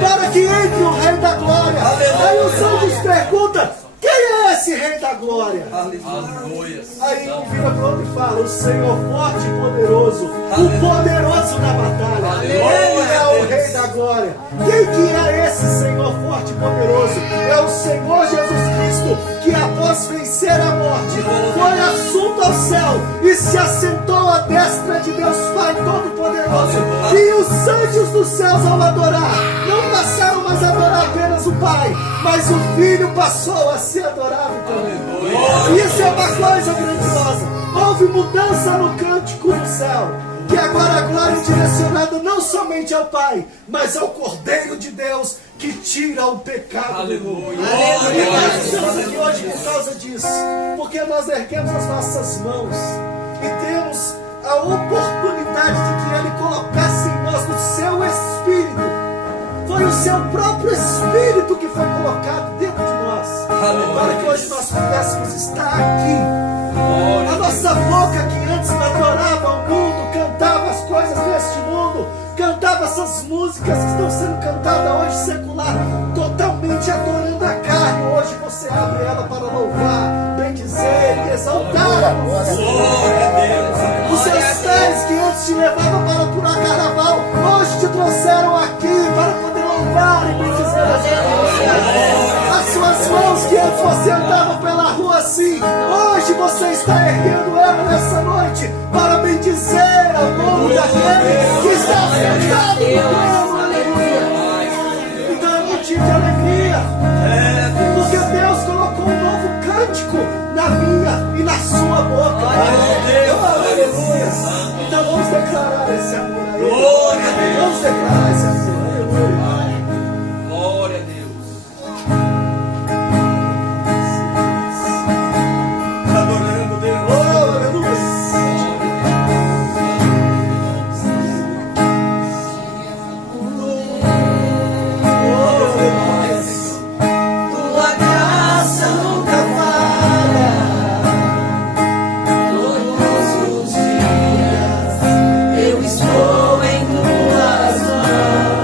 para que entre o Rei da Glória. Aí os anjos perguntam: quem é esse Rei da Glória? Aí um vira para o outro e fala: o Senhor forte e poderoso, o poderoso na batalha. Ele é o Rei da Glória. Quem que é esse Senhor forte e poderoso? É o Senhor Jesus Cristo, que após vencer a morte, foi assunto ao céu e se assentou à destra de Deus Pai Todo-Poderoso. E os anjos dos céus, ao adorar, não passaram mais a adorar apenas o Pai, mas o Filho passou a ser adorado também. Isso é uma coisa grandiosa. Houve mudança no cântico do céu, que agora a glória é direcionada não somente ao Pai, mas ao Cordeiro de Deus, que tira o pecado do mundo. E nós estamos aqui hoje por causa disso, porque nós erguemos as nossas mãos e temos a oportunidade de que Ele colocasse em nós o seu Espírito. Foi o seu próprio Espírito que foi colocado dentro de nós, para que hoje nós pudéssemos estar aqui. A nossa boca que antes adorava o mundo, cantava as coisas deste mundo, cantava essas músicas que estão sendo cantadas hoje secular, totalmente adorando a carne. Hoje você abre ela para louvar, bendizer e exaltar. Os seus pés que antes te levavam para pular carnaval, hoje te trouxeram aqui para poder louvar e bendizer a Deus. As suas mãos que antes você andava pela rua assim, hoje você está erguendo ela nessa noite para bendizer ao nome daquele que está sentado no trono. Aleluia. Então é motivo de alegria, porque Deus colocou um novo cântico na minha e na sua boca. Aleluia. Então vamos declarar esse amor a Ele. Vamos declarar esse amor. Aleluia. Glória a Deus. Adorando Deus. Oh, aleluia. Tua graça nunca falha, todos os dias eu estou em tuas mãos.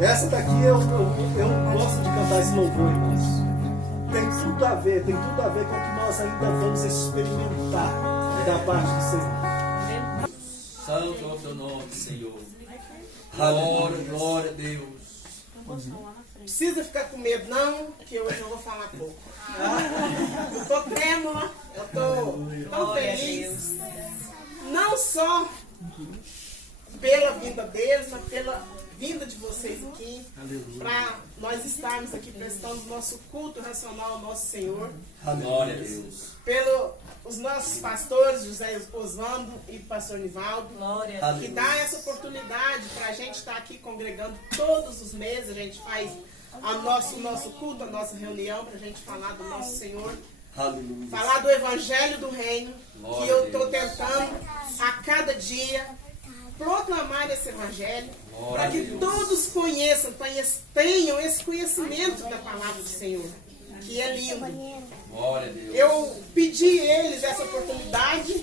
Essa daqui eu gosto de cantar esse louvor, irmãos. Tem tudo a ver com o que nós ainda vamos experimentar da parte do Senhor. Santo é o teu nome, Senhor. Glória, glória a Deus. Precisa ficar com medo não, que hoje eu vou falar pouco. Eu tô trêmula, eu tô tão feliz. Não só pela vinda deles, mas pela vinda de vocês aqui, para nós estarmos aqui prestando nosso culto racional ao nosso Senhor. Glória a Deus. Pelos nossos pastores, José Oswaldo e pastor Nivaldo, que dá essa oportunidade para a gente estar aqui congregando todos os meses. A gente faz o nosso culto, a nossa reunião, para a gente falar do nosso Senhor. Aleluia. Falar do Evangelho do Reino, Glória que eu a estou Deus. tentando a cada dia proclamar esse Evangelho, Glória para a que Deus. todos conheçam, tenham esse conhecimento da palavra do Senhor, que é lindo. Glória a Deus. Eu pedi a eles essa oportunidade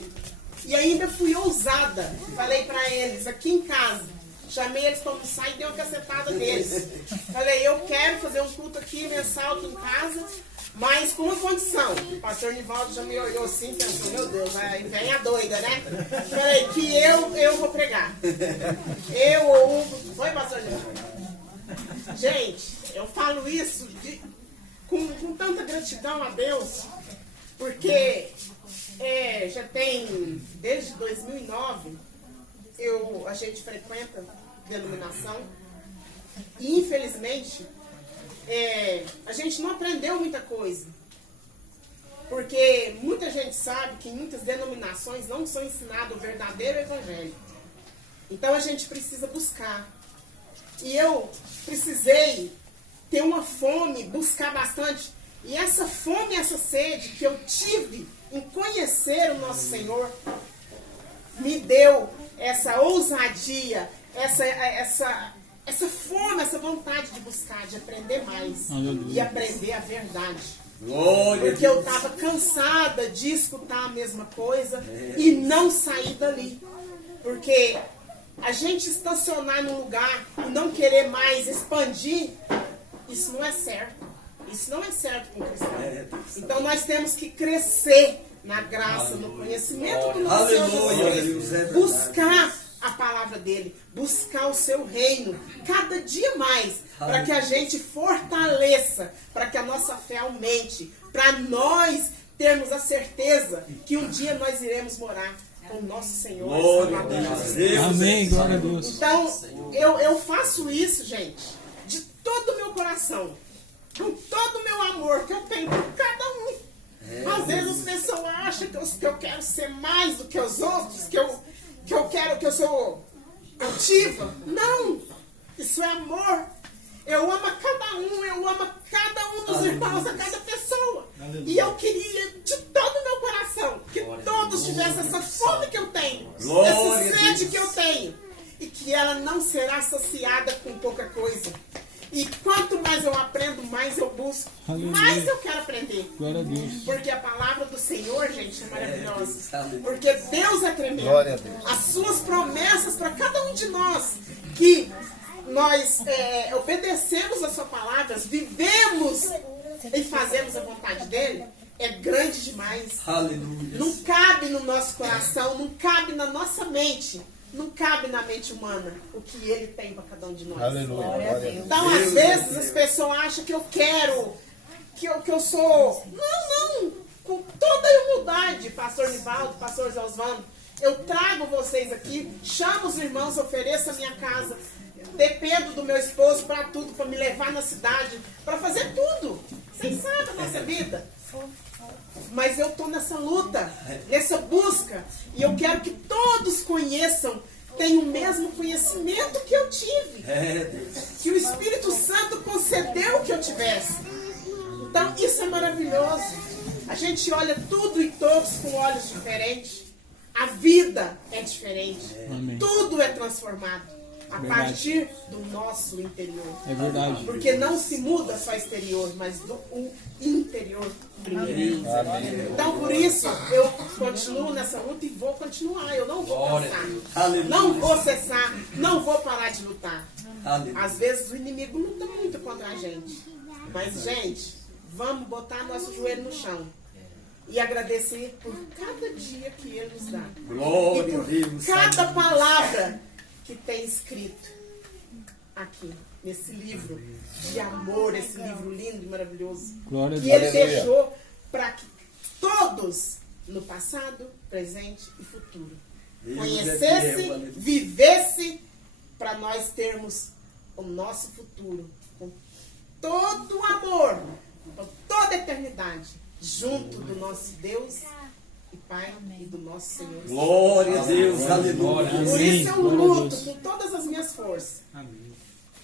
e ainda fui ousada. Falei para eles aqui em casa, chamei eles para almoçar e dei uma cacetada neles. Falei, eu quero fazer um culto aqui mensal aqui em casa, mas com uma condição. O pastor Nivaldo já me olhou assim, pensou, meu Deus, aí vem a doida, né? Falei, que eu vou pregar. Eu ou um... Foi, pastor Nivaldo? Gente, eu falo isso com tanta gratidão a Deus, porque já tem, desde 2009, a gente frequenta denominação, e infelizmente, a gente não aprendeu muita coisa, porque muita gente sabe que em muitas denominações não são ensinados o verdadeiro evangelho. Então a gente precisa buscar. E eu precisei ter uma fome, buscar bastante. E essa fome, essa sede que eu tive em conhecer o nosso Senhor, me deu essa ousadia, essa fome, essa vontade de buscar, de aprender mais. E aprender a verdade. Glória. Porque eu estava cansada de escutar a mesma coisa e não sair dali. Porque a gente estacionar num lugar e não querer mais expandir, isso não é certo. Isso não é certo com o cristão. Então nós temos que crescer na graça, no conhecimento do nosso Senhor Jesus Cristo. Buscar a palavra dele, buscar o seu reino cada dia mais, para que a gente fortaleça, para que a nossa fé aumente, para nós termos a certeza que um dia nós iremos morar com o nosso Senhor. Glória a Deus. Amém, glória a Deus. Então, eu faço isso, gente, de todo o meu coração, com todo o meu amor que eu tenho por cada um. Às vezes as pessoas acham que eu quero ser mais do que os outros, que eu sou altiva. Não! Isso é amor. Eu amo a cada um, eu amo a cada um dos irmãos, a cada pessoa. E eu queria, de todo o meu coração, que todos tivessem essa fome que eu tenho, essa sede que eu tenho, e que ela não será saciada com pouca coisa. E quanto mais eu aprendo, mais eu busco, mais eu quero aprender. Glória a Deus. Porque a palavra do Senhor, gente, é maravilhosa. Porque Deus é tremendo. Glória a Deus. As suas promessas para cada um de nós, que nós obedecemos a sua palavra, vivemos e fazemos a vontade dele, é grande demais. Aleluia. Não cabe no nosso coração, não cabe na nossa mente, não cabe na mente humana o que ele tem para cada um de nós. Aleluia. Glória a Deus. Então, às vezes, as pessoas acham que eu quero, que eu sou... Não, com toda a humildade, pastor Nivaldo, pastor José Oswaldo, eu trago vocês aqui, chamo os irmãos, ofereço a minha casa, dependo do meu esposo para tudo, para me levar na cidade, para fazer tudo. Vocês sabem a nossa vida. Mas eu estou nessa luta, nessa busca, e eu quero que todos conheçam, tenham o mesmo conhecimento que eu tive, que o Espírito Santo concedeu que eu tivesse. Então isso é maravilhoso. A gente olha tudo e todos com olhos diferentes. A vida é diferente. Amém. Tudo é transformado. A partir do nosso interior. É verdade. Porque não se muda só exterior, mas o interior primeiro. Então por isso eu continuo nessa luta e vou continuar. Eu não vou cansar. Não vou cessar. Não vou parar de lutar. Às vezes o inimigo luta muito contra a gente. Mas, gente, vamos botar nosso joelho no chão. E agradecer por cada dia que Ele nos dá. Glória a Deus. Cada palavra que tem escrito aqui, nesse livro de amor, esse livro lindo e maravilhoso. Glória a que Deus. Ele deixou para que todos, no passado, presente e futuro, conhecesse, vivesse, para nós termos o nosso futuro com todo o amor, com toda a eternidade, junto do nosso Deus e Pai e do nosso Senhor. Glória a Deus, aleluia. Por isso eu luto com todas as minhas forças.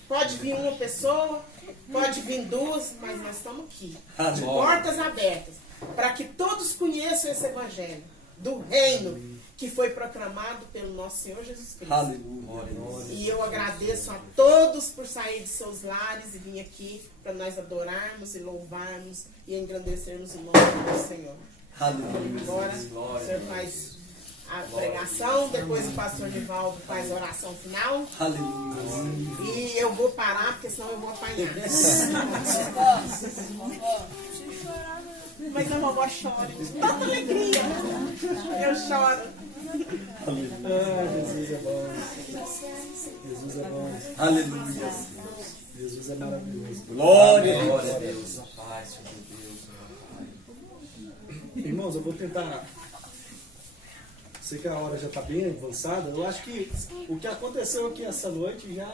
Pode vir uma pessoa, pode vir duas, mas nós estamos aqui, de portas abertas, para que todos conheçam esse evangelho do reino que foi proclamado pelo nosso Senhor Jesus Cristo. Aleluia. E eu agradeço a todos por sair de seus lares e vir aqui para nós adorarmos e louvarmos e engrandecermos o nome do Senhor. Aleluia. Agora, o senhor faz a pregação, depois o pastor Nivaldo faz a oração final. Aleluia. E eu vou parar, porque senão eu vou apanhar. Mas a vovó chora de tanta alegria. Eu choro. Jesus é bom. Jesus é bom. Aleluia. Jesus é maravilhoso. Glória Glória a Deus. A paz, Senhor Deus. Irmãos, eu vou tentar. Sei que a hora já está bem avançada. Eu acho que o que aconteceu aqui essa noite já.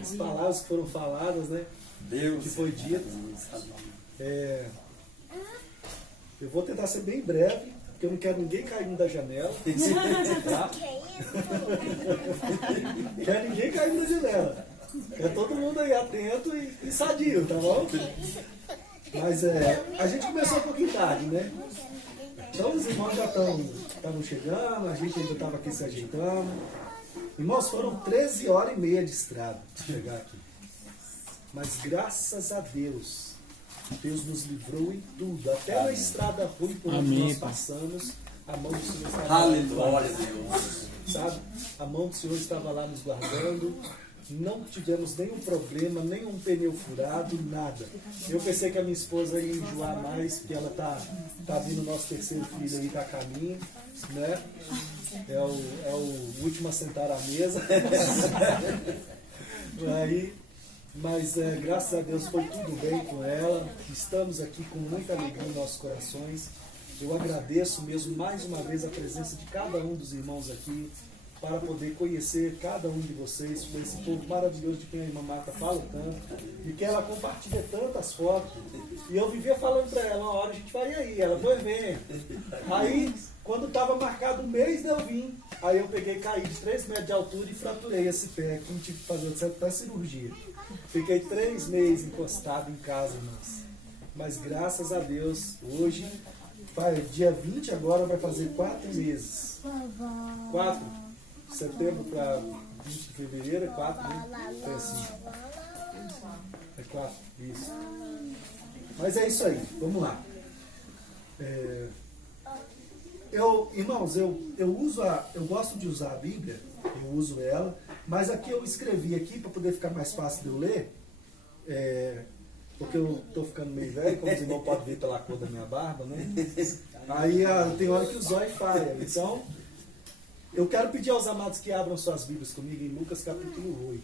As palavras que foram faladas, né? Deus. Que foi dito. Eu vou tentar ser bem breve, porque eu não quero ninguém caindo da janela. Tá? Quero ninguém caindo da janela. É todo mundo aí atento e sadio, tá bom? Mas a gente começou um pouquinho tarde, né? Então os irmãos já estavam chegando, a gente ainda estava aqui se ajeitando. Irmãos, foram 13 horas e meia de estrada para chegar aqui. Mas graças a Deus, Deus nos livrou em tudo. Até na estrada ruim por onde nós passamos, a mão do Senhor estava lá. Aleluia, Deus. Sabe? A mão do Senhor estava lá nos guardando. Não tivemos nenhum problema, nenhum pneu furado, nada. Eu pensei que a minha esposa ia enjoar mais, porque ela tá vindo o nosso terceiro filho aí, tá a caminho, né? É o último a sentar à mesa. Aí, mas graças a Deus foi tudo bem com ela. Estamos aqui com muita alegria em nossos corações. Eu agradeço mesmo mais uma vez a presença de cada um dos irmãos aqui, para poder conhecer cada um de vocês, com esse povo maravilhoso de quem a irmã Marta fala tanto, e que ela compartilha tantas fotos. E eu vivia falando para ela, uma hora a gente vai aí, ela foi vem. Aí, quando estava marcado o mês, eu vim. Aí eu peguei, caí de 3 metros de altura e fraturei esse pé aqui, tive que fazer até cirurgia. Fiquei 3 meses encostado em casa, irmãos. Mas graças a Deus, hoje, dia 20 agora, vai fazer 4 meses. 4. Setembro para 20 de fevereiro é 4, né? É assim. É 4, isso. Mas é isso aí, vamos lá. Irmãos, eu gosto de usar a Bíblia, eu uso ela, mas aqui eu escrevi aqui para poder ficar mais fácil de eu ler, porque eu estou ficando meio velho, como os irmãos podem ver pela cor da minha barba, né? Aí tem hora que o zóio falha, então eu quero pedir aos amados que abram suas Bíblias comigo em Lucas capítulo 8.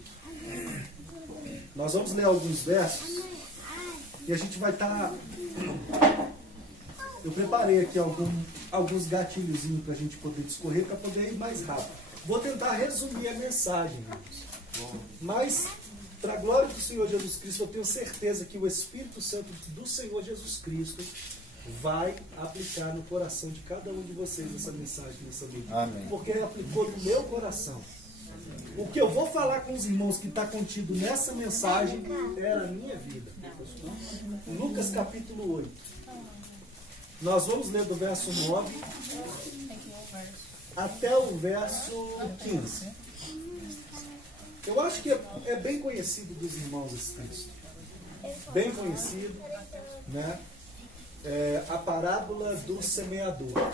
Nós vamos ler alguns versos e a gente vai estar... Eu preparei aqui alguns gatilhozinhos para a gente poder discorrer, para poder ir mais rápido. Vou tentar resumir a mensagem, irmãos. Mas, para a glória do Senhor Jesus Cristo, eu tenho certeza que o Espírito Santo do Senhor Jesus Cristo vai aplicar no coração de cada um de vocês essa mensagem nessa vida. Amém. Porque ele aplicou no meu coração. O que eu vou falar com os irmãos que está contido nessa mensagem é a minha vida. Lucas capítulo 8. Nós vamos ler do verso 9 até o verso 15. Eu acho que é bem conhecido dos irmãos esse texto. Bem conhecido, né? A parábola do semeador.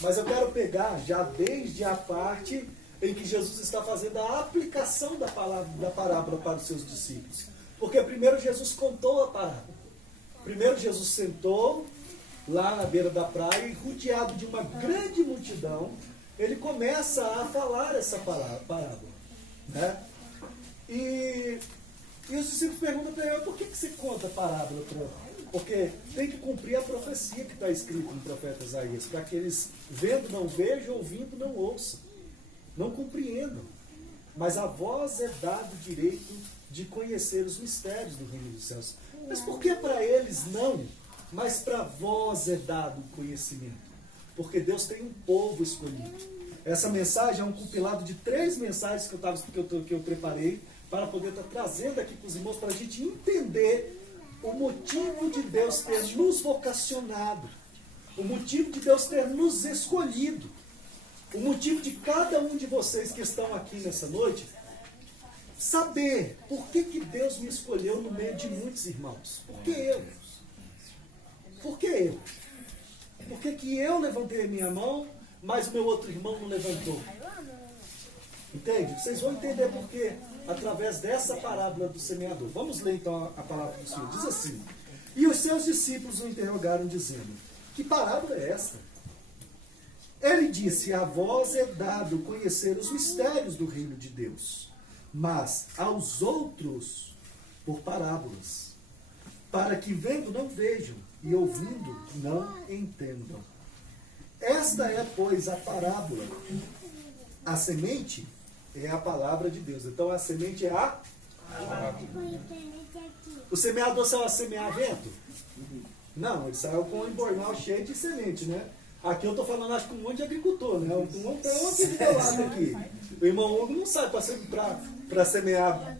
Mas eu quero pegar já desde a parte em que Jesus está fazendo a aplicação da parábola para os seus discípulos. Porque primeiro Jesus contou a parábola. Primeiro Jesus sentou lá na beira da praia e, rodeado de uma grande multidão, ele começa a falar essa parábola, né? E os discípulos perguntam para ele: por que você conta a parábola? Porque tem que cumprir a profecia que está escrita no profeta Isaías, para que eles, vendo, não vejam, ouvindo, não ouçam, não compreendam. Mas a vós é dado o direito de conhecer os mistérios do reino dos céus. Mas por que para eles não? Mas para vós é dado o conhecimento. Porque Deus tem um povo escolhido. Essa mensagem é um compilado de 3 mensagens que eu preparei para poder estar trazendo aqui para os irmãos, para a gente entender o motivo de Deus ter nos vocacionado, o motivo de Deus ter nos escolhido, o motivo de cada um de vocês que estão aqui nessa noite saber por que Deus me escolheu no meio de muitos irmãos. Por que eu? Por que eu? Por que eu levantei a minha mão, mas o meu outro irmão não levantou? Entende? Vocês vão entender por quê através dessa parábola do semeador. Vamos ler então a palavra do Senhor. Diz assim: e os seus discípulos o interrogaram, dizendo: que parábola é esta? Ele disse: a vós é dado conhecer os mistérios do reino de Deus, mas aos outros por parábolas, para que vendo não vejam e ouvindo não entendam. Esta é, pois, a parábola. A semente é a palavra de Deus. Então a semente é a palavra. O semeador saiu a semear vento? Não, ele saiu com um embornal cheio de semente, né? Aqui eu estou falando, acho que um monte de agricultor, né? Um tem aqui do meu lado aqui. O irmão Hugo não sai para semear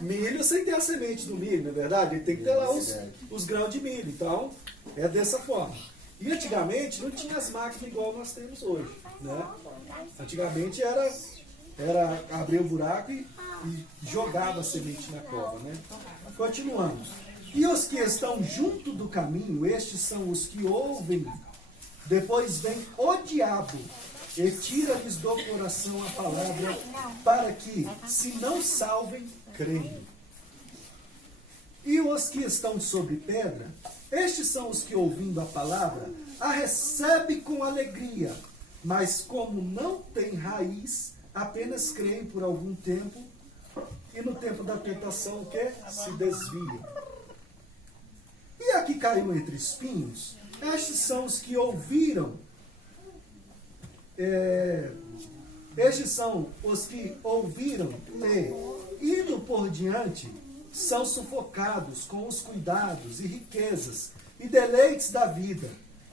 milho sem ter a semente do milho, não é verdade? Ele tem que ter lá os grãos de milho. Então, é dessa forma. E antigamente não tinha as máquinas igual nós temos hoje, né? Antigamente era abrir um buraco e jogava a semente na cova, né? Continuamos. E os que estão junto do caminho, estes são os que ouvem. Depois vem o diabo e tira-lhes do coração a palavra, para que, se não salvem, creem. E os que estão sobre pedra, estes são os que, ouvindo a palavra, a recebem com alegria, mas como não têm raiz, apenas creem por algum tempo, e no tempo da tentação, o que? Se desviam. E aqui caiu entre espinhos. Estes são os que ouviram. Estes são os que ouviram e, indo por diante, são sufocados com os cuidados e riquezas e deleites da vida,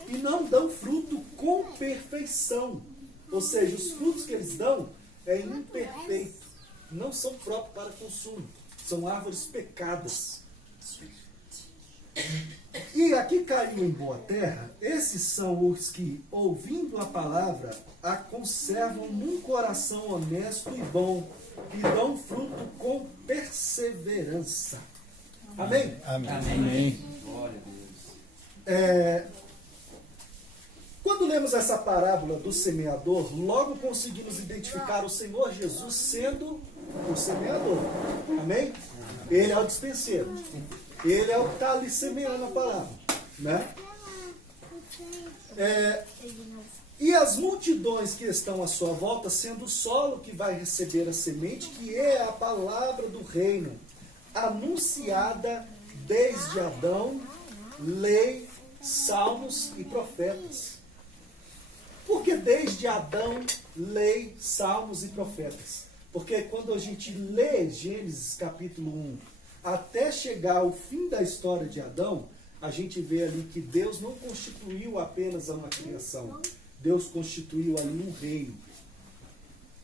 e não dão fruto com perfeição. Ou seja, os frutos que eles dão é imperfeito, não são próprios para consumo, são árvores pecadas. E aqui caiu em boa terra, esses são os que, ouvindo a palavra, a conservam num coração honesto e bom, e dão fruto com perseverança. Amém? Amém. Amém. Glória a Deus. Quando lemos essa parábola do semeador, logo conseguimos identificar o Senhor Jesus sendo o semeador. Amém? Ele é o dispenseiro. Ele é o que está ali semeando a palavra, né? E as multidões que estão à sua volta, sendo o solo que vai receber a semente, que é a palavra do reino, anunciada desde Adão, lei, salmos e profetas. Porque desde Adão, lei, salmos e profetas. Porque quando a gente lê Gênesis capítulo 1, até chegar ao fim da história de Adão, a gente vê ali que Deus não constituiu apenas uma criação. Deus constituiu ali um reino.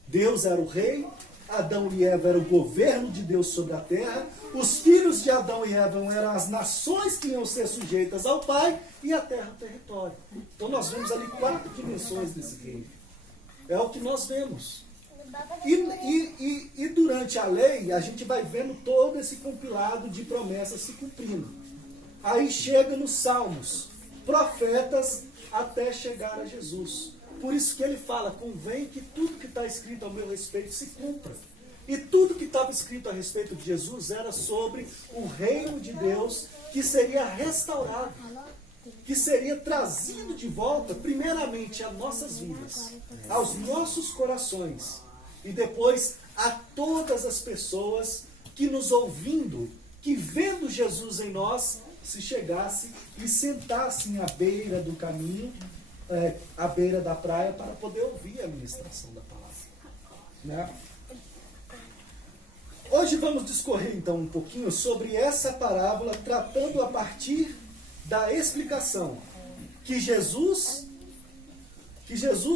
Deus era o rei, Adão e Eva eram o governo de Deus sobre a terra, os filhos de Adão e Eva eram as nações que iam ser sujeitas ao Pai, e a terra o território. Então nós vemos ali 4 dimensões desse reino. É o que nós vemos. E durante a lei, a gente vai vendo todo esse compilado de promessas se cumprindo. Aí chega nos Salmos, profetas até chegar a Jesus. Por isso que ele fala, convém que tudo que está escrito ao meu respeito se cumpra. E tudo que estava escrito a respeito de Jesus era sobre o reino de Deus que seria restaurado, que seria trazido de volta, primeiramente, às nossas vidas, aos nossos corações, e depois a todas as pessoas que nos ouvindo, que vendo Jesus em nós, se chegasse e sentassem à beira do caminho, à beira da praia, para poder ouvir a ministração da palavra. Né? Hoje vamos discorrer então um pouquinho sobre essa parábola, tratando a partir da explicação que Jesus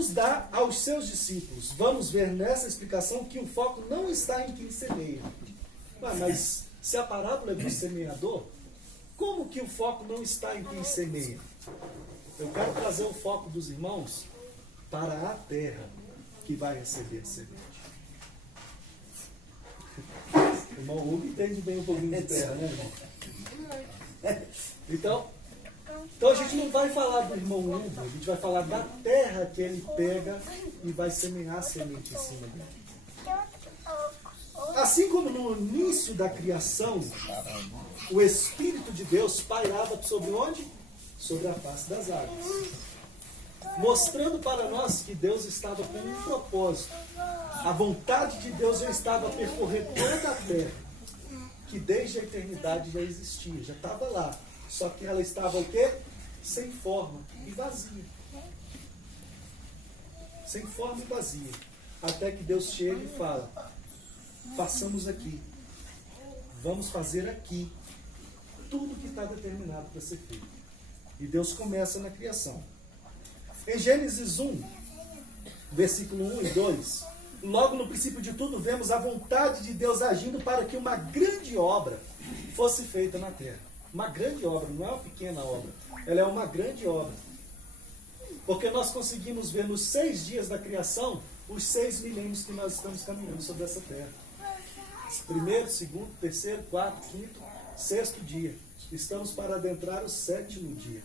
dá aos seus discípulos. Vamos ver nessa explicação que o foco não está em quem semeia. Mas se a parábola é do semeador, como que o foco não está em quem semeia? Eu quero trazer o foco dos irmãos para a terra que vai receber a semente. O irmão Hugo entende bem um pouquinho de terra, né, irmão? Então a gente não vai falar do irmão Hugo, a gente vai falar da terra que ele pega e vai semear a semente em cima dele. Assim como no início da criação, o Espírito de Deus pairava sobre onde? Sobre a face das águas. Mostrando para nós que Deus estava com um propósito. A vontade de Deus já estava a percorrer toda a terra, que desde a eternidade já existia, já estava lá. Só que ela estava o quê? Sem forma e vazia. Sem forma e vazia. Até que Deus chega e fala, façamos aqui. Vamos fazer aqui tudo que está determinado para ser feito. E Deus começa na criação. Em Gênesis 1, versículo 1 e 2, logo no princípio de tudo, vemos a vontade de Deus agindo para que uma grande obra fosse feita na terra. Uma grande obra, não é uma pequena obra. Ela é uma grande obra. Porque nós conseguimos ver nos 6 dias da criação os 6 milênios que nós estamos caminhando sobre essa terra. Primeiro, segundo, terceiro, quarto, quinto, sexto dia. Estamos para adentrar o 7º dia.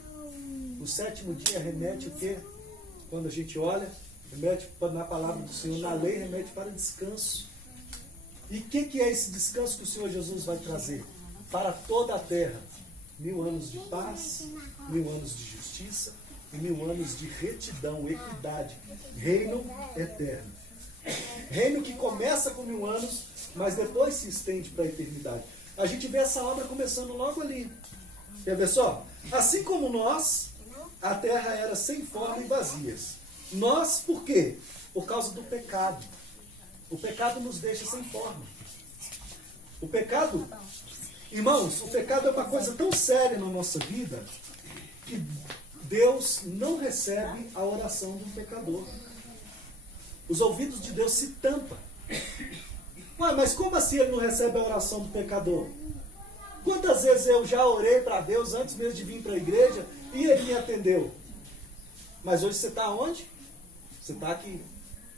O 7º dia remete o quê? Quando a gente olha, remete na palavra do Senhor, na lei, remete para descanso. E o que é esse descanso que o Senhor Jesus vai trazer? Para toda a terra. 1000 anos de paz, 1000 anos de justiça e 1000 anos de retidão, equidade. Reino eterno. Reino que começa com 1000 anos, mas depois se estende para a eternidade. A gente vê essa obra começando logo ali. Quer ver só? Assim como nós, a terra era sem forma e vazias. Nós, por quê? Por causa do pecado. O pecado nos deixa sem forma. O pecado, irmãos, o pecado é uma coisa tão séria na nossa vida que Deus não recebe a oração de um pecador. Os ouvidos de Deus se tampam. Ué, mas como assim ele não recebe a oração do pecador? Quantas vezes eu já orei para Deus antes mesmo de vir para a igreja e ele me atendeu? Mas hoje você está onde? Você está aqui,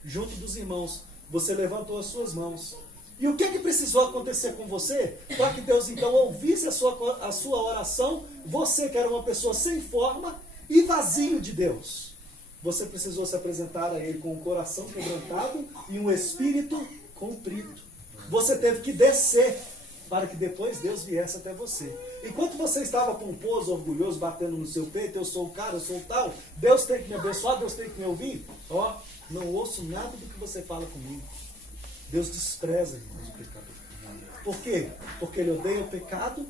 junto dos irmãos. Você levantou as suas mãos. E o que precisou acontecer com você para que Deus então ouvisse a sua oração? Você que era uma pessoa sem forma e vazio de Deus. Você precisou se apresentar a Ele com um coração quebrantado e um espírito contrito. Você teve que descer para que depois Deus viesse até você. Enquanto você estava pomposo, orgulhoso, batendo no seu peito, eu sou o cara, eu sou o tal, Deus tem que me abençoar, Deus tem que me ouvir. Ó, não ouço nada do que você fala comigo. Deus despreza, irmãos, o pecado. Por quê? Porque Ele odeia o pecado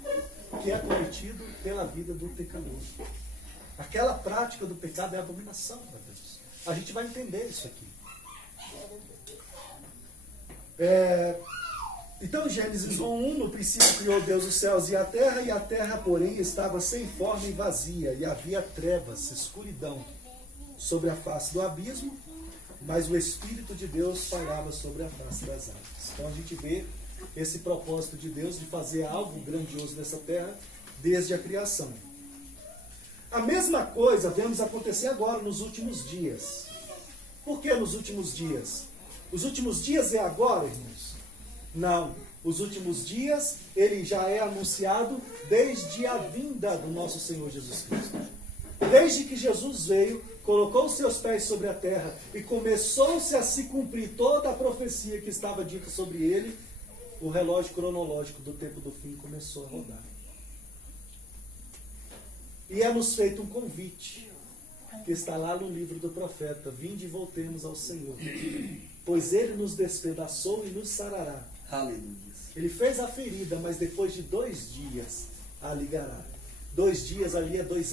que é cometido pela vida do pecador. Aquela prática do pecado é abominação para Deus. A gente vai entender isso aqui. Então, Gênesis 1:1, no princípio criou Deus os céus e a terra, porém, estava sem forma e vazia, e havia trevas, escuridão, sobre a face do abismo, mas o Espírito de Deus pairava sobre a face das águas. Então, a gente vê esse propósito de Deus de fazer algo grandioso nessa terra desde a criação. A mesma coisa vemos acontecer agora, nos últimos dias. Por que nos últimos dias? Os últimos dias é agora, irmãos? Não. Os últimos dias, ele já é anunciado desde a vinda do nosso Senhor Jesus Cristo. Desde que Jesus veio, colocou os seus pés sobre a terra e começou-se a se cumprir toda a profecia que estava dita sobre ele, o relógio cronológico do tempo do fim começou a rodar. E é-nos feito um convite, que está lá no livro do profeta: vinde e voltemos ao Senhor, pois ele nos despedaçou e nos sarará. Aleluia. Ele fez a ferida, mas depois de 2 dias a ligará. 2 dias ali é 2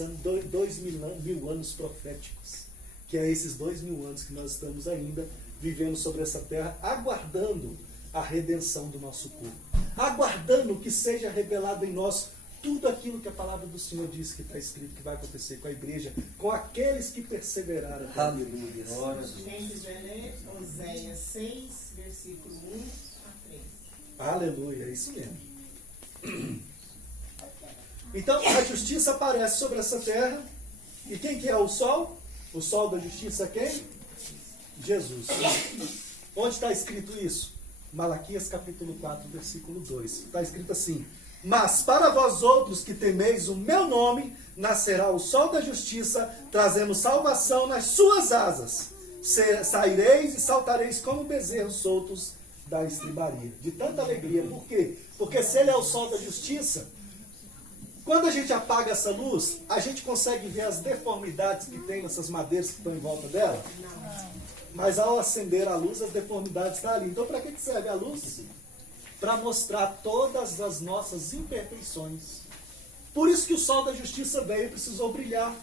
mil anos proféticos, que é esses 2.000 anos que nós estamos ainda vivendo sobre essa terra, aguardando a redenção do nosso corpo, aguardando que seja revelado em nós tudo aquilo que a palavra do Senhor diz que está escrito que vai acontecer com a igreja, com aqueles que perseveraram. Aleluia. Quem quiser ler, Oséias 6, versículo 1 a 3. Aleluia, é isso mesmo. Então, a justiça aparece sobre essa terra. E quem que é o sol? O sol da justiça é quem? Jesus. Onde está escrito isso? Malaquias capítulo 4, versículo 2. Está escrito assim: mas para vós outros que temeis o meu nome, nascerá o sol da justiça, trazendo salvação nas suas asas. Saireis e saltareis como bezerros soltos da estribaria. De tanta alegria. Por quê? Porque se ele é o sol da justiça, quando a gente apaga essa luz, a gente consegue ver as deformidades que tem nessas madeiras que estão em volta dela? Mas ao acender a luz, as deformidades estão ali. Então, para que serve a luz? Para mostrar todas as nossas imperfeições. Por isso que o sol da justiça veio e precisou brilhar,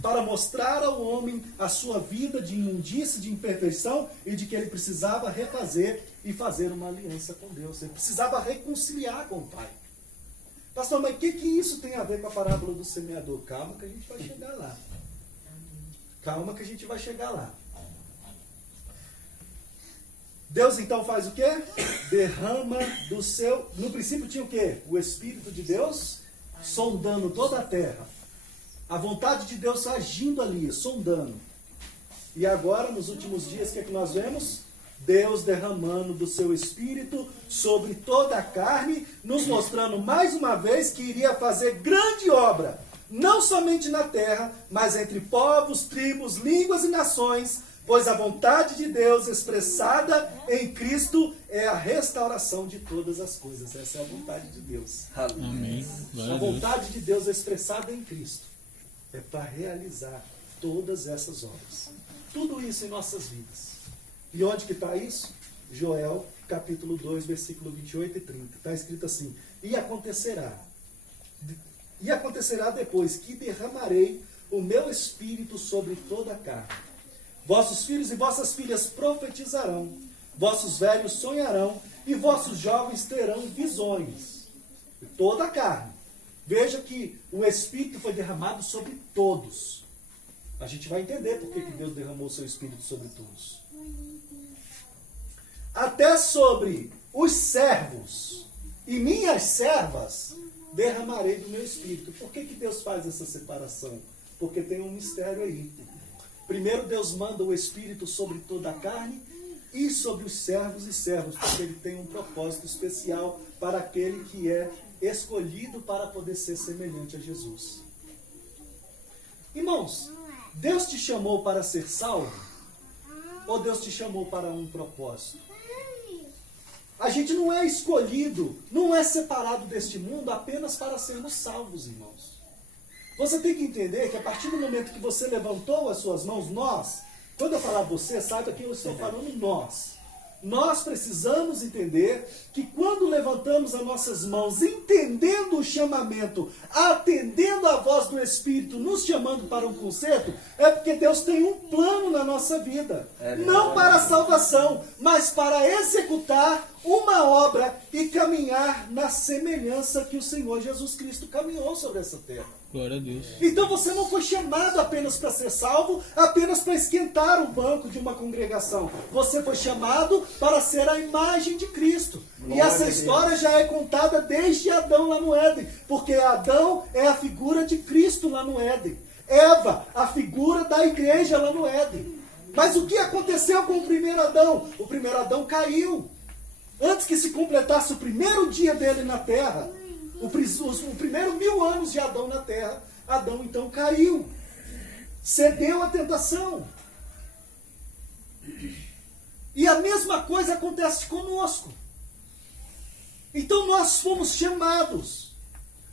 para mostrar ao homem a sua vida de imundícia, de imperfeição, e de que ele precisava refazer e fazer uma aliança com Deus. Ele precisava reconciliar com o Pai. Pastor, mas o que isso tem a ver com a parábola do semeador? Calma que a gente vai chegar lá. Calma que a gente vai chegar lá. Deus então faz o quê? Derrama do seu... No princípio tinha o quê? O Espírito de Deus sondando toda a terra. A vontade de Deus agindo ali, sondando. E agora, nos últimos dias, o que é que nós vemos? Deus derramando do seu Espírito sobre toda a carne, nos mostrando mais uma vez que iria fazer grande obra, não somente na terra, mas entre povos, tribos, línguas e nações, pois a vontade de Deus expressada em Cristo é a restauração de todas as coisas. Essa é a vontade de Deus. Amém. A vontade de Deus expressada em Cristo é para realizar todas essas obras. Tudo isso em nossas vidas. E onde que está isso? Joel, capítulo 2, versículo 28 e 30. Está escrito assim: e acontecerá depois que derramarei o meu espírito sobre toda a carne. Vossos filhos e vossas filhas profetizarão, vossos velhos sonharão, e vossos jovens terão visões. Toda a carne. Veja que o Espírito foi derramado sobre todos. A gente vai entender por que Deus derramou o seu Espírito sobre todos. Até sobre os servos e minhas servas derramarei do meu Espírito. Por que Deus faz essa separação? Porque tem um mistério aí. Primeiro Deus manda o Espírito sobre toda a carne e sobre os servos e servas, porque ele tem um propósito especial para aquele que é escolhido para poder ser semelhante a Jesus. Irmãos, Deus te chamou para ser salvo? Ou Deus te chamou para um propósito? A gente não é escolhido, não é separado deste mundo apenas para sermos salvos, irmãos. Você tem que entender que a partir do momento que você levantou as suas mãos, nós, quando eu falar você, saiba que eu estou falando nós. Nós precisamos entender que quando levantamos as nossas mãos, entendendo o chamamento, atendendo a voz do Espírito, nos chamando para um conserto, é porque Deus tem um plano na nossa vida. Não para a salvação, mas para executar uma obra e caminhar na semelhança que o Senhor Jesus Cristo caminhou sobre essa terra. Glória a Deus. Então você não foi chamado apenas para ser salvo, apenas para esquentar o banco de uma congregação. Você foi chamado para ser a imagem de Cristo. E essa história já é contada desde Adão lá no Éden, porque Adão é a figura de Cristo lá no Éden. Eva, a figura da igreja lá no Éden. Mas o que aconteceu com o primeiro Adão? O primeiro Adão caiu. Antes que se completasse o primeiro dia dele na terra, o primeiro 1000 anos de Adão na terra, Adão então caiu. Cedeu à tentação. E a mesma coisa acontece conosco. Então nós fomos chamados.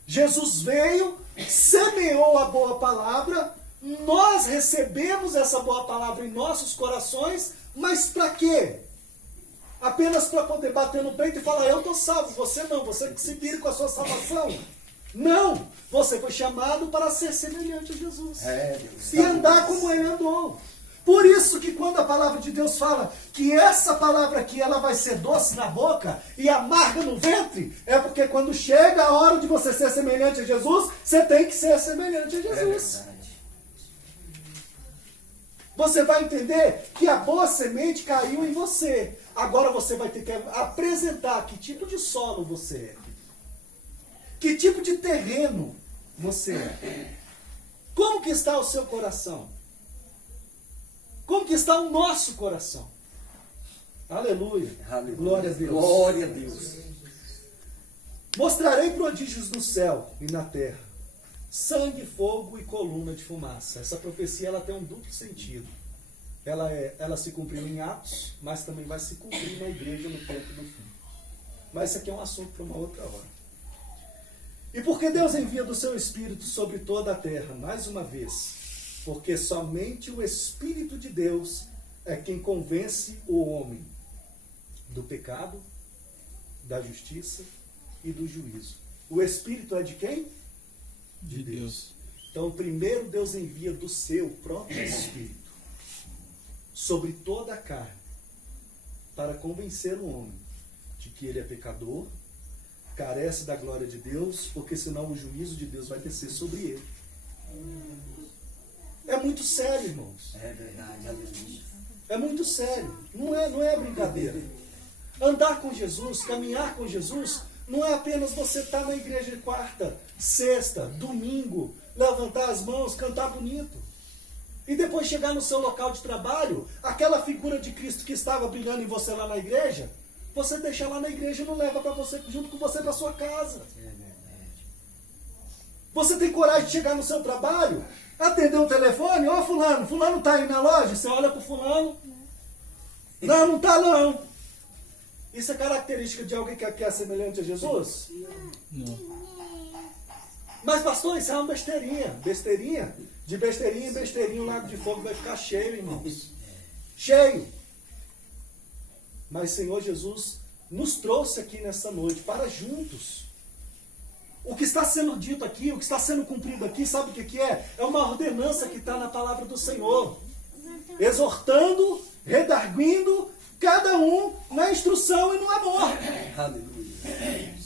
Jesus veio, semeou a boa palavra, nós recebemos essa boa palavra em nossos corações, mas para quê? Apenas para poder bater no peito e falar, eu estou salvo, você não, você que se vire com a sua salvação. Não, você foi chamado para ser semelhante a Jesus. E andar como ele andou. Por isso que quando a palavra de Deus fala que essa palavra aqui ela vai ser doce na boca e amarga no ventre, é porque quando chega a hora de você ser semelhante a Jesus, você tem que ser semelhante a Jesus. Você vai entender que a boa semente caiu em você. Agora você vai ter que apresentar que tipo de solo você é. Que tipo de terreno você é. Como que está o seu coração? Como que está o nosso coração? Aleluia. Aleluia. Glória a Deus. Glória a Deus. Mostrarei prodígios no céu e na terra. Sangue, fogo e coluna de fumaça. Essa profecia ela tem um duplo sentido. Ela se cumpriu em Atos, mas também vai se cumprir na igreja no tempo do fim. Mas isso aqui é um assunto para uma outra hora. E porque Deus envia do seu Espírito sobre toda a terra, mais uma vez, porque somente o Espírito de Deus é quem convence o homem do pecado, da justiça e do juízo. O Espírito é de quem? De Deus. Então, primeiro Deus envia do seu próprio Espírito sobre toda a carne para convencer o homem de que ele é pecador, carece da glória de Deus, porque senão o juízo de Deus vai descer sobre ele. É muito sério, irmãos. É verdade, aleluia. É muito sério. Não é brincadeira. Andar com Jesus, caminhar com Jesus, não é apenas você estar na igreja de quarta, sexta, domingo, levantar as mãos, cantar bonito. E depois chegar no seu local de trabalho, aquela figura de Cristo que estava brilhando em você lá na igreja, você deixa lá na igreja e não leva para você, junto com você para sua casa. Você tem coragem de chegar no seu trabalho, atender o telefone, ó fulano está aí na loja, você olha para o fulano, não está não. Isso é característica de alguém que é semelhante a Jesus? Não. Mas pastor, isso é uma besteirinha. De besteirinha em besteirinha o lago de fogo vai ficar cheio, irmãos. Cheio. Mas Senhor Jesus nos trouxe aqui nessa noite para juntos. O que está sendo dito aqui, o que está sendo cumprido aqui, sabe o que é? É uma ordenança que está na palavra do Senhor. Exortando, redarguindo, cada um na instrução e no amor. Aleluia.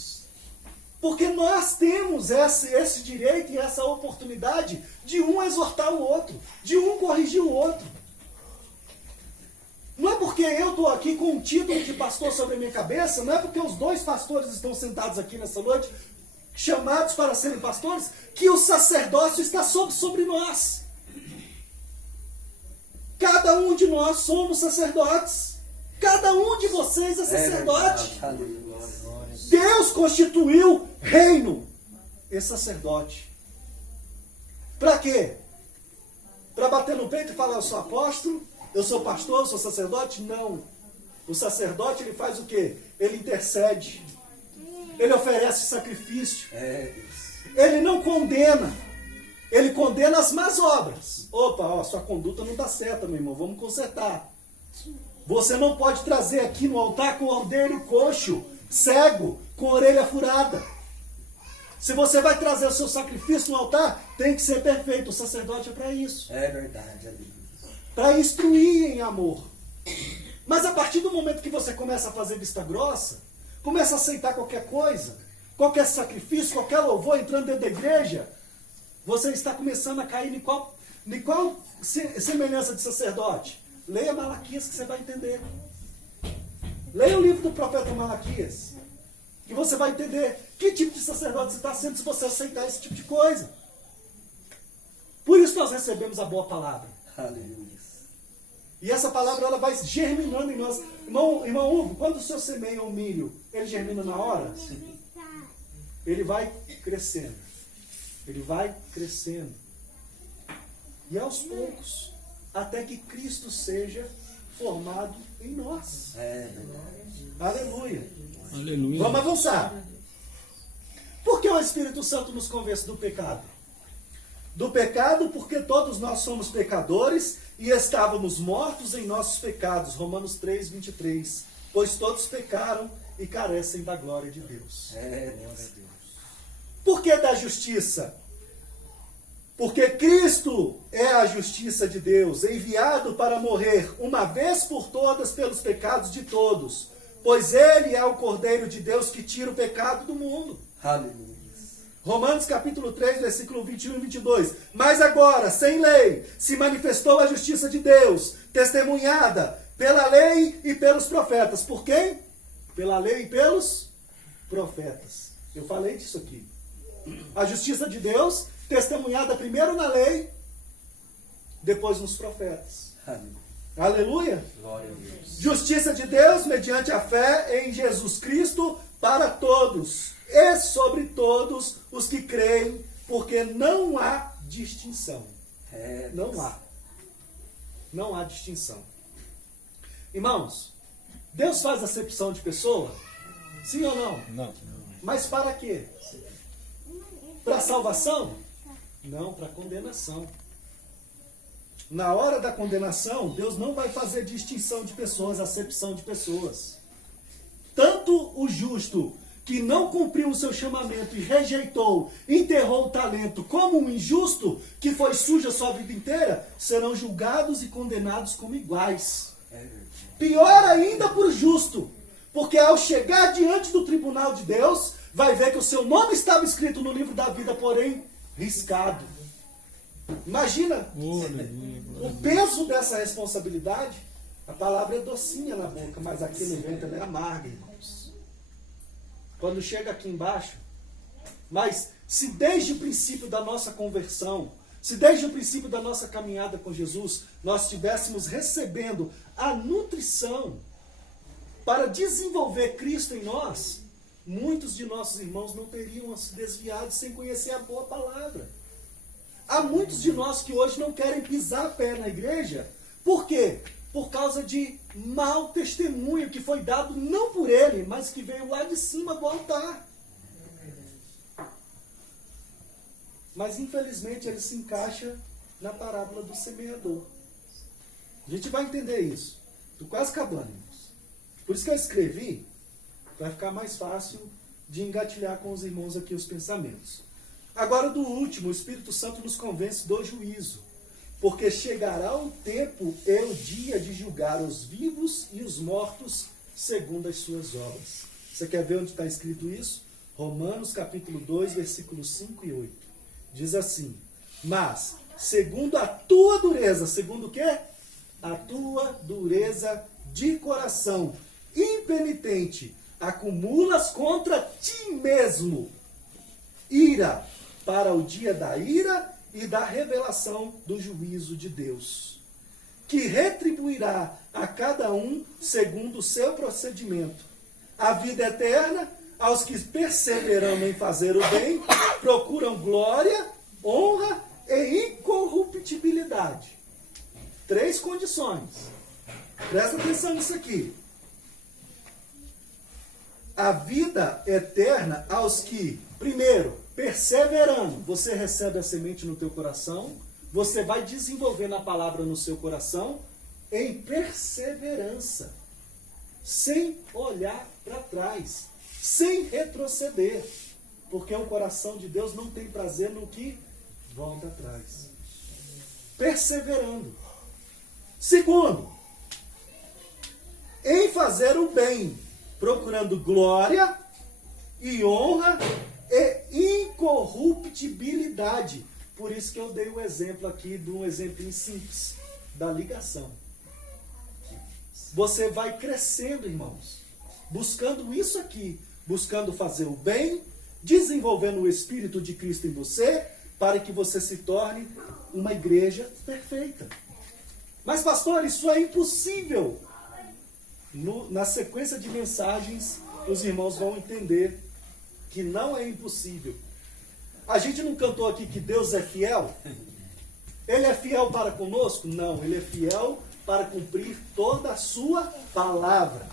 Porque nós temos esse direito e essa oportunidade de um exortar o outro, de um corrigir o outro. Não é porque eu estou aqui com um título de pastor sobre a minha cabeça, não é porque os dois pastores estão sentados aqui nessa noite, chamados para serem pastores, que o sacerdócio está sobre nós. Cada um de nós somos sacerdotes. Cada um de vocês é sacerdote. Deus constituiu reino e sacerdote. Para quê? Para bater no peito e falar, eu sou apóstolo, eu sou pastor, eu sou sacerdote? Não. O sacerdote, ele faz o quê? Ele intercede. Ele oferece sacrifício. Ele não condena. Ele condena as más obras. Opa, sua conduta não está certa, meu irmão. Vamos consertar. Você não pode trazer aqui no altar com ordeiro coxo, cego, com orelha furada. Se você vai trazer o seu sacrifício no altar, tem que ser perfeito. O sacerdote é para isso. É verdade, aleluia. Para instruir em amor. Mas a partir do momento que você começa a fazer vista grossa, começa a aceitar qualquer coisa, qualquer sacrifício, qualquer louvor entrando dentro da igreja, você está começando a cair em qual semelhança de sacerdote? Leia Malaquias que você vai entender. Leia o livro do profeta Malaquias, que você vai entender que tipo de sacerdote você está sendo se você aceitar esse tipo de coisa. Por isso nós recebemos a boa palavra. Aleluia. E essa palavra ela vai germinando em nós. Irmão Hugo, quando o senhor semeia um milho, ele germina na hora? Sim. Ele vai crescendo. Ele vai crescendo. E aos poucos, até que Cristo seja formado em nós. Aleluia. Aleluia. Vamos avançar. Por que o Espírito Santo nos convence do pecado? Do pecado porque todos nós somos pecadores e estávamos mortos em nossos pecados. Romanos 3, 23. Pois todos pecaram e carecem da glória de Deus. Por que da justiça? Porque Cristo é a justiça de Deus, enviado para morrer uma vez por todas pelos pecados de todos. Pois Ele é o Cordeiro de Deus que tira o pecado do mundo. Aleluia. Romanos capítulo 3, versículo 21 e 22. Mas agora, sem lei, se manifestou a justiça de Deus, testemunhada pela lei e pelos profetas. Por quem? Pela lei e pelos profetas. Eu falei disso aqui. A justiça de Deus, testemunhada primeiro na lei, depois nos profetas. Aleluia. Glória a Deus. Justiça de Deus mediante a fé em Jesus Cristo para todos e sobre todos os que creem, porque não há distinção. Não há. Não há distinção. Irmãos, Deus faz acepção de pessoa? Sim ou não? Não. Mas para quê? Para salvação? Não, para condenação. Na hora da condenação, Deus não vai fazer distinção de pessoas, acepção de pessoas. Tanto o justo que não cumpriu o seu chamamento e rejeitou, enterrou o talento, como um injusto que foi sujo a sua vida inteira, serão julgados e condenados como iguais. Pior ainda para o justo, porque ao chegar diante do tribunal de Deus, vai ver que o seu nome estava escrito no livro da vida, porém riscado. Imagina o peso dessa responsabilidade. A palavra é docinha na boca, mas aqui no ventre ela é amarga, irmãos. Quando chega aqui embaixo, mas se desde o princípio da nossa conversão, se desde o princípio da nossa caminhada com Jesus, nós estivéssemos recebendo a nutrição para desenvolver Cristo em nós, muitos de nossos irmãos não teriam se desviado sem conhecer a boa palavra. Há muitos de nós que hoje não querem pisar a pé na igreja. Por quê? Por causa de mau testemunho que foi dado não por ele, mas que veio lá de cima do altar. Mas infelizmente ele se encaixa na parábola do semeador. A gente vai entender isso. Estou quase acabando, irmãos. Por isso que eu escrevi, vai ficar mais fácil de engatilhar com os irmãos aqui os pensamentos. Agora do último, o Espírito Santo nos convence do juízo. Porque chegará o tempo e o dia de julgar os vivos e os mortos segundo as suas obras. Você quer ver onde está escrito isso? Romanos capítulo 2, versículos 5 e 8. Diz assim: mas, segundo a tua dureza, segundo o quê? A tua dureza de coração impenitente, acumulas contra ti mesmo ira para o dia da ira e da revelação do juízo de Deus, que retribuirá a cada um segundo o seu procedimento. A vida eterna aos que perseveram em fazer o bem, procuram glória, honra e incorruptibilidade. 3 condições. Presta atenção nisso aqui. A vida eterna aos que, primeiro, perseverando, você recebe a semente no teu coração, você vai desenvolvendo a palavra no seu coração em perseverança, sem olhar para trás, sem retroceder, porque o coração de Deus não tem prazer no que volta atrás. Perseverando. Segundo, em fazer o bem, procurando glória e honra e incorruptibilidade. Por isso que eu dei o exemplo aqui de um exemplo simples da ligação. Você vai crescendo, irmãos, buscando isso aqui, buscando fazer o bem, desenvolvendo o Espírito de Cristo em você, para que você se torne uma igreja perfeita. Mas pastor, isso é impossível. Na sequência de mensagens, os irmãos vão entender que não é impossível. A gente não cantou aqui que Deus é fiel? Ele é fiel para conosco? Não, Ele é fiel para cumprir toda a sua palavra.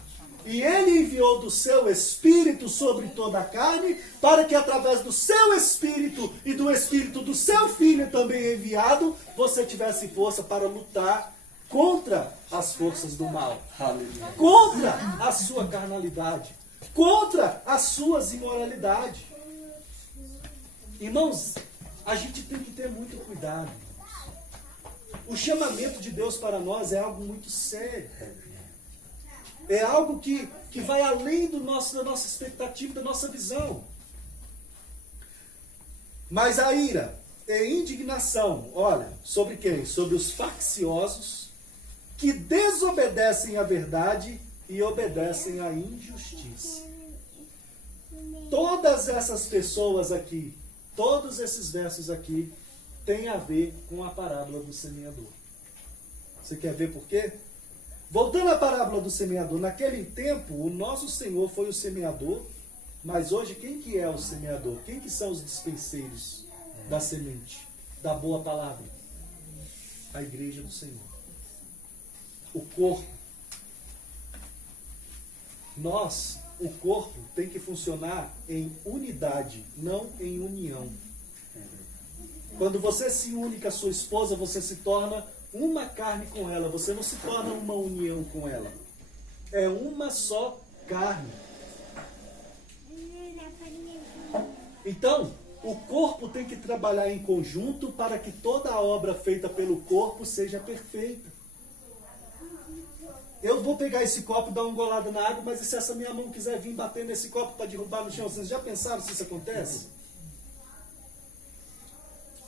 E Ele enviou do seu Espírito sobre toda a carne, para que através do seu Espírito e do Espírito do seu Filho também enviado, você tivesse força para lutar contra as forças do mal, contra a sua carnalidade, contra as suas imoralidades. Irmãos, a gente tem que ter muito cuidado. O chamamento de Deus para nós é algo muito sério. É algo que vai além da nossa expectativa, da nossa visão. Mas a ira e indignação, olha, sobre quem? Sobre os facciosos que desobedecem à verdade e obedecem à injustiça. Todas essas pessoas aqui, todos esses versos aqui, têm a ver com a parábola do semeador. Você quer ver por quê? Voltando à parábola do semeador, naquele tempo o nosso Senhor foi o semeador, mas hoje quem que é o semeador? Quem que são os dispenseiros da semente, da boa palavra? A igreja do Senhor. O corpo. O corpo tem que funcionar em unidade, não em união. Quando você se une com a sua esposa, você se torna uma carne com ela. Você não se torna uma união com ela. É uma só carne. Então, o corpo tem que trabalhar em conjunto para que toda a obra feita pelo corpo seja perfeita. Eu vou pegar esse copo e dar uma golada na água, mas e se essa minha mão quiser vir bater nesse copo para derrubar no chão? Vocês já pensaram se isso acontece?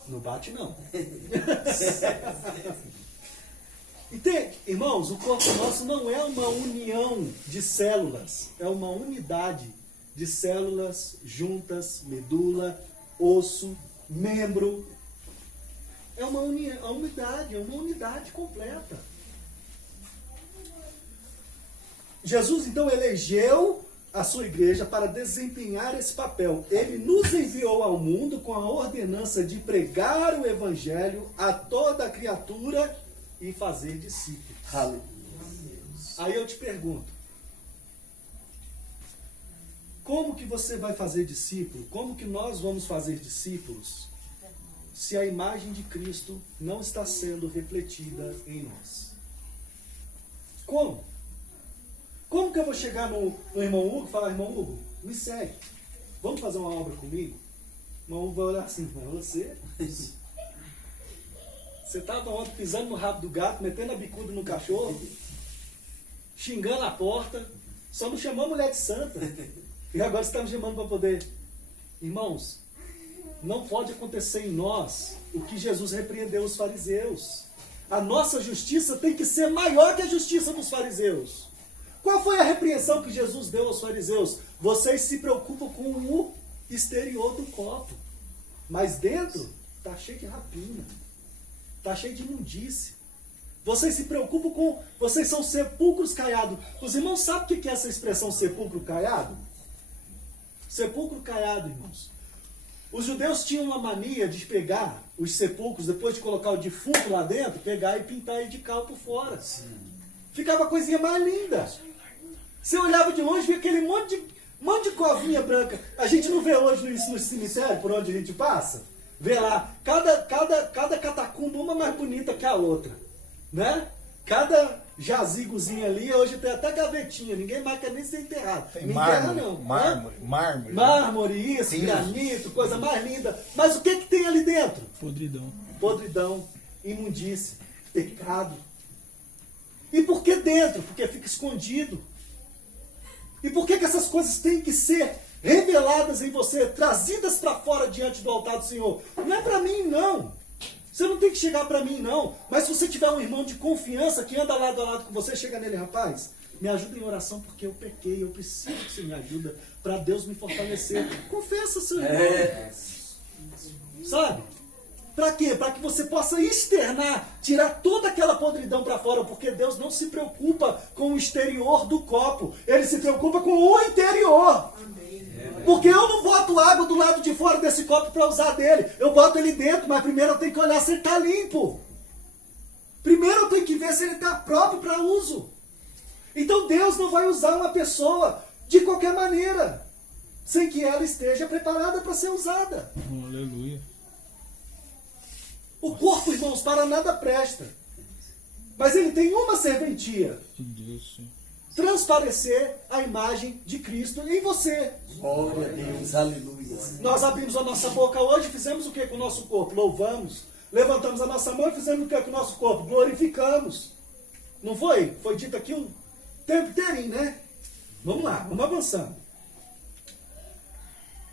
Não bate, não. Entende? Irmãos, o corpo nosso não é uma união de células. É uma unidade de células juntas, medula, osso, membro. É uma unidade, é uma unidade completa. Jesus, então, elegeu a sua igreja para desempenhar esse papel. Ele nos enviou ao mundo com a ordenança de pregar o evangelho a toda criatura e fazer discípulos. Aí eu te pergunto, como que você vai fazer discípulo? Como que nós vamos fazer discípulos se a imagem de Cristo não está sendo refletida em nós? Como? Como que eu vou chegar no irmão Hugo e falar, irmão Hugo, me segue, vamos fazer uma obra comigo? O irmão Hugo vai olhar assim, mas você estava ontem pisando no rabo do gato, metendo a bicuda no cachorro, xingando a porta, só não chamou a mulher de santa. E agora você está me chamando para poder. Irmãos, não pode acontecer em nós o que Jesus repreendeu os fariseus. A nossa justiça tem que ser maior que a justiça dos fariseus. Qual foi a repreensão que Jesus deu aos fariseus? Vocês se preocupam com o exterior do copo, mas dentro está cheio de rapina, está cheio de imundície. Vocês se preocupam com... Vocês são sepulcros caiados. Os irmãos sabem o que é essa expressão sepulcro caiado? Sepulcro caiado, irmãos. Os judeus tinham uma mania de pegar os sepulcros, depois de colocar o defunto lá dentro, pegar e pintar ele de cal por fora. Ficava a coisinha mais linda. Você olhava de longe e via aquele monte de covinha branca. A gente não vê hoje isso no cemitério, por onde a gente passa? Vê lá, cada catacumba uma mais bonita que a outra. Né? Cada jazigozinho ali, hoje tem até gavetinha. Ninguém mais quer nem ser enterrado. Tem não mármore, enterra, não. mármore, né? mármore. Mármore, isso, Sim. granito, coisa mais linda. Mas o que tem ali dentro? Podridão. Podridão, imundície, pecado. E por que dentro? Porque fica escondido. E por que essas coisas têm que ser reveladas em você, trazidas para fora diante do altar do Senhor? Não é para mim, não. Você não tem que chegar para mim, não. Mas se você tiver um irmão de confiança que anda lado a lado com você, chega nele, rapaz, me ajuda em oração porque eu pequei, eu preciso que você me ajuda para Deus me fortalecer. Confessa, seu irmão. Sabe? Para quê? Para que você possa externar, tirar toda aquela podridão para fora, porque Deus não se preocupa com o exterior do copo, Ele se preocupa com o interior. Porque eu não boto água do lado de fora desse copo para usar dele, eu boto ele dentro, mas primeiro eu tenho que olhar se ele está limpo. Primeiro eu tenho que ver se ele está próprio para uso. Então Deus não vai usar uma pessoa de qualquer maneira, sem que ela esteja preparada para ser usada. Aleluia. O corpo, irmãos, para nada presta. Mas ele tem uma serventia: Deus, Senhor. transparecer a imagem de Cristo em você. Glória a Deus, aleluia. Nós abrimos a nossa boca hoje, fizemos o que com o nosso corpo? Louvamos. Levantamos a nossa mão e fizemos o que com o nosso corpo? Glorificamos. Não foi? Foi dito aqui o tempo inteirinho, né? Vamos lá, vamos avançando.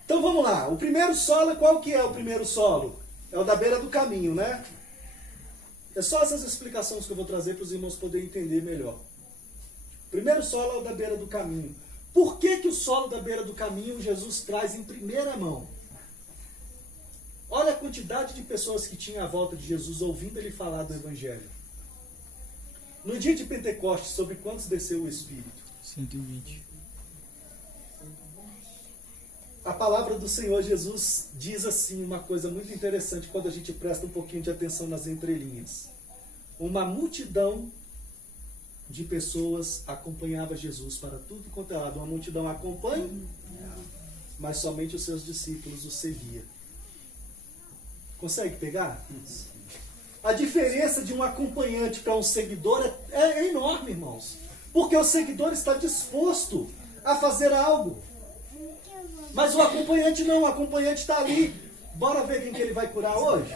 Então vamos lá. O primeiro solo, qual que é o primeiro solo? É o da beira do caminho, né? É só essas explicações que eu vou trazer para os irmãos poderem entender melhor. O primeiro solo é o da beira do caminho. Por que que o solo da beira do caminho Jesus traz em primeira mão? Olha a quantidade de pessoas que tinha à volta de Jesus ouvindo ele falar do Evangelho. No dia de Pentecostes, sobre quantos desceu o Espírito? 120. A palavra do Senhor Jesus diz assim uma coisa muito interessante quando a gente presta um pouquinho de atenção nas entrelinhas. Uma multidão de pessoas acompanhava Jesus para tudo quanto é lado. Uma multidão acompanha, mas somente os seus discípulos o seguiam. Consegue pegar? A diferença de um acompanhante para um seguidor é enorme, irmãos. Porque o seguidor está disposto a fazer algo. Mas o acompanhante não, o acompanhante está ali. Bora ver quem que ele vai curar hoje?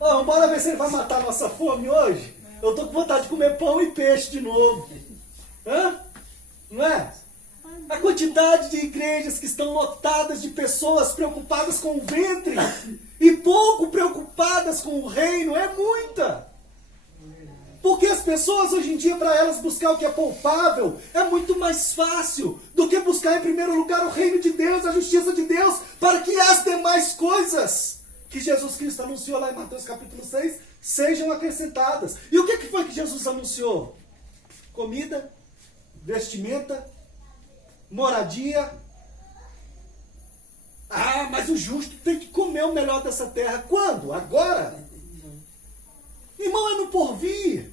Oh, bora ver se ele vai matar a nossa fome hoje? Eu estou com vontade de comer pão e peixe de novo. Hã? Não é? A quantidade de igrejas que estão lotadas de pessoas preocupadas com o ventre e pouco preocupadas com o reino é muita. Porque as pessoas hoje em dia, para elas buscar o que é palpável, é muito mais fácil do que buscar em primeiro lugar o reino de Deus, a justiça de Deus, para que as demais coisas que Jesus Cristo anunciou lá em Mateus capítulo 6 sejam acrescentadas. E o que foi que Jesus anunciou? Comida, vestimenta, moradia. Ah, mas o justo tem que comer o melhor dessa terra. Quando? Agora? Irmão, é no porvir.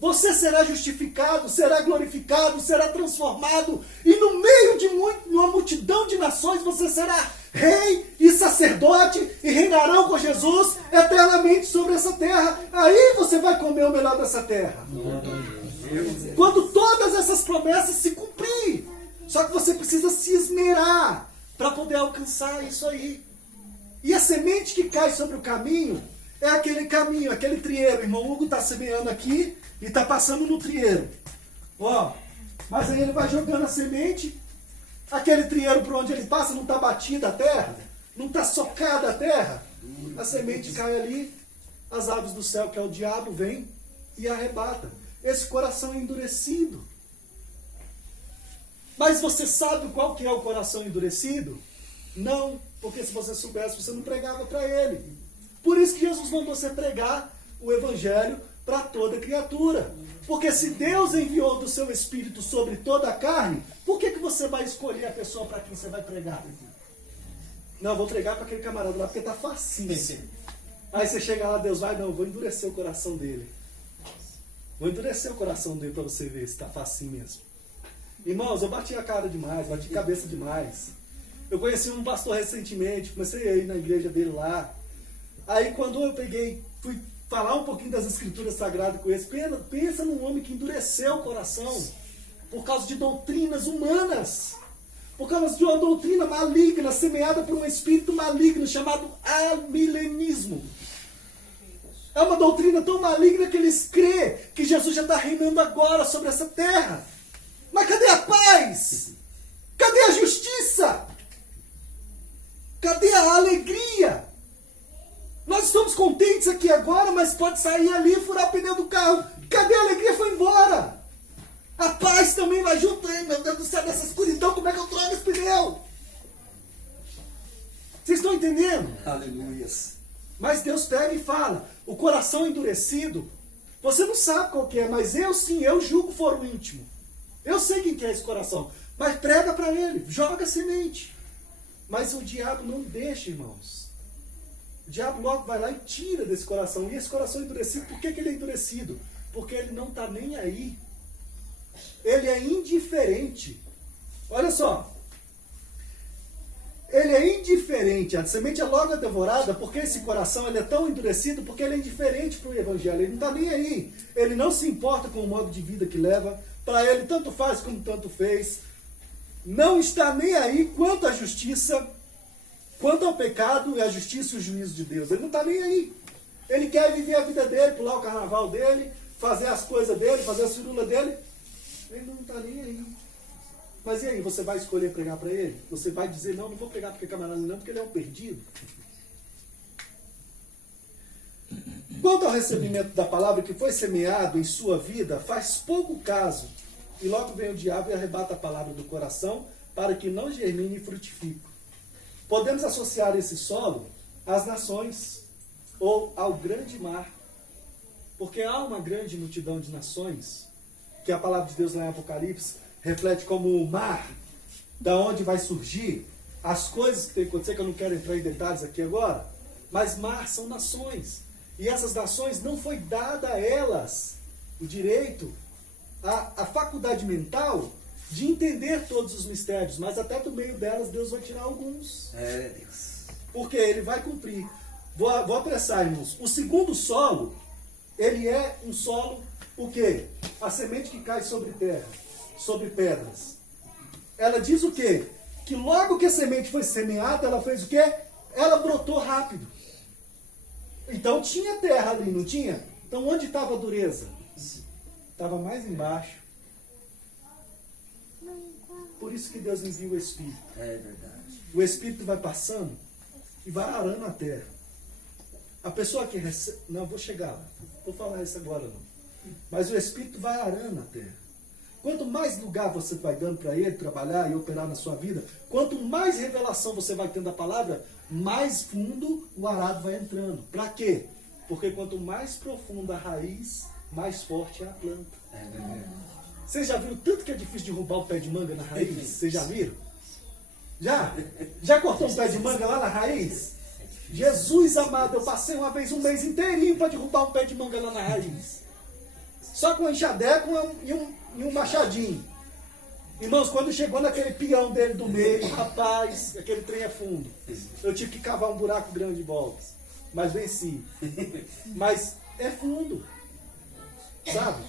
Você será justificado, será glorificado, será transformado. E no meio de uma multidão de nações, você será rei e sacerdote e reinarão com Jesus eternamente sobre essa terra. Aí você vai comer o melhor dessa terra. Quando todas essas promessas se cumprir. Só que você precisa se esmerar para poder alcançar isso aí. E a semente que cai sobre o caminho é aquele caminho, aquele trieiro. O irmão Hugo está semeando aqui e está passando no trieiro. Ó, mas aí ele vai jogando a semente. Aquele trieiro por onde ele passa não está batida a terra, não está socada a terra. A semente cai ali, as aves do céu, que é o diabo, vem e arrebata. Esse coração é endurecido. Mas você sabe qual que é o coração endurecido? Não, porque se você soubesse, você não pregava para ele. Por isso que Jesus mandou você pregar o Evangelho para toda criatura. Porque se Deus enviou do seu Espírito sobre toda a carne, por que você vai escolher a pessoa para quem você vai pregar? Não, vou pregar para aquele camarada lá, porque está facinho. Aí você chega lá, Deus vai, não, vou endurecer o coração dele. Vou endurecer o coração dele para você ver se está facinho mesmo. Irmãos, eu bati a cara demais, bati a cabeça demais. Eu conheci um pastor recentemente, comecei a ir na igreja dele lá. Aí quando eu fui falar um pouquinho das escrituras sagradas com ele, pensa num homem que endureceu o coração por causa de doutrinas humanas, por causa de uma doutrina maligna, semeada por um espírito maligno chamado amilenismo. É uma doutrina tão maligna que eles crêem que Jesus já está reinando agora sobre essa terra. Mas cadê a paz? Cadê a justiça? Cadê a alegria? Nós estamos contentes aqui agora, mas pode sair ali e furar o pneu do carro. Cadê a alegria? Foi embora. A paz também vai junto. Ai, meu Deus do céu, dessa escuridão, como é que eu troco esse pneu? Vocês estão entendendo? Aleluia. Mas Deus pega e fala, o coração endurecido, você não sabe qual que é, mas eu sim, eu julgo foro íntimo. Eu sei quem que é esse coração. Mas prega para ele, joga a semente. Mas o diabo não deixa, irmãos. O diabo logo vai lá e tira desse coração. E esse coração endurecido, por que que ele é endurecido? Porque ele não está nem aí. Ele é indiferente. Olha só. Ele é indiferente. A semente é logo devorada porque esse coração ele é tão endurecido porque ele é indiferente para o evangelho. Ele não está nem aí. Ele não se importa com o modo de vida que leva. Para ele tanto faz como tanto fez. Não está nem aí quanto à justiça, quanto ao pecado e à justiça e o juízo de Deus. Ele não está nem aí. Ele quer viver a vida dele, pular o carnaval dele, fazer as coisas dele, fazer a firula dele. Ele não está nem aí. Mas e aí, você vai escolher pregar para ele? Você vai dizer, não vou pregar porque camarada não, porque ele é um perdido? Quanto ao recebimento da palavra que foi semeado em sua vida, faz pouco caso. E logo vem o diabo e arrebata a palavra do coração para que não germine e frutifique. Podemos associar esse solo às nações ou ao grande mar. Porque há uma grande multidão de nações que a palavra de Deus lá em Apocalipse reflete como o mar, da onde vai surgir as coisas que tem que acontecer, que eu não quero entrar em detalhes aqui agora, mas mar são nações. E essas nações não foi dada a elas o direito, a faculdade mental de entender todos os mistérios, mas até do meio delas Deus vai tirar alguns. Deus. Porque ele vai cumprir. Vou apressar, irmãos. O segundo solo, ele é um solo, o quê? A semente que cai sobre terra, sobre pedras. Ela diz o quê? Que logo que a semente foi semeada, ela fez o quê? Ela brotou rápido. Então tinha terra ali, não tinha? Então onde estava a dureza? Estava mais embaixo. Por isso que Deus envia o Espírito. É verdade. O Espírito vai passando e vai arando a terra. A pessoa que recebe... Não, vou chegar lá. Vou falar isso agora não. Mas o Espírito vai arando a terra. Quanto mais lugar você vai dando para ele trabalhar e operar na sua vida, quanto mais revelação você vai tendo da palavra, mais fundo o arado vai entrando. Para quê? Porque quanto mais profunda a raiz, mais forte é a planta. Vocês já viram tanto que é difícil derrubar o pé de manga na raiz? Vocês já viram? Já? Já cortou um pé de manga lá na raiz? Jesus amado, eu passei uma vez um mês inteirinho para derrubar um pé de manga lá na raiz. Só com um enxadeco e um machadinho. Irmãos, quando chegou naquele peão dele do meio, rapaz, aquele trem é fundo. Eu tive que cavar um buraco grande de bolas. Mas venci. Mas é fundo. Sabe?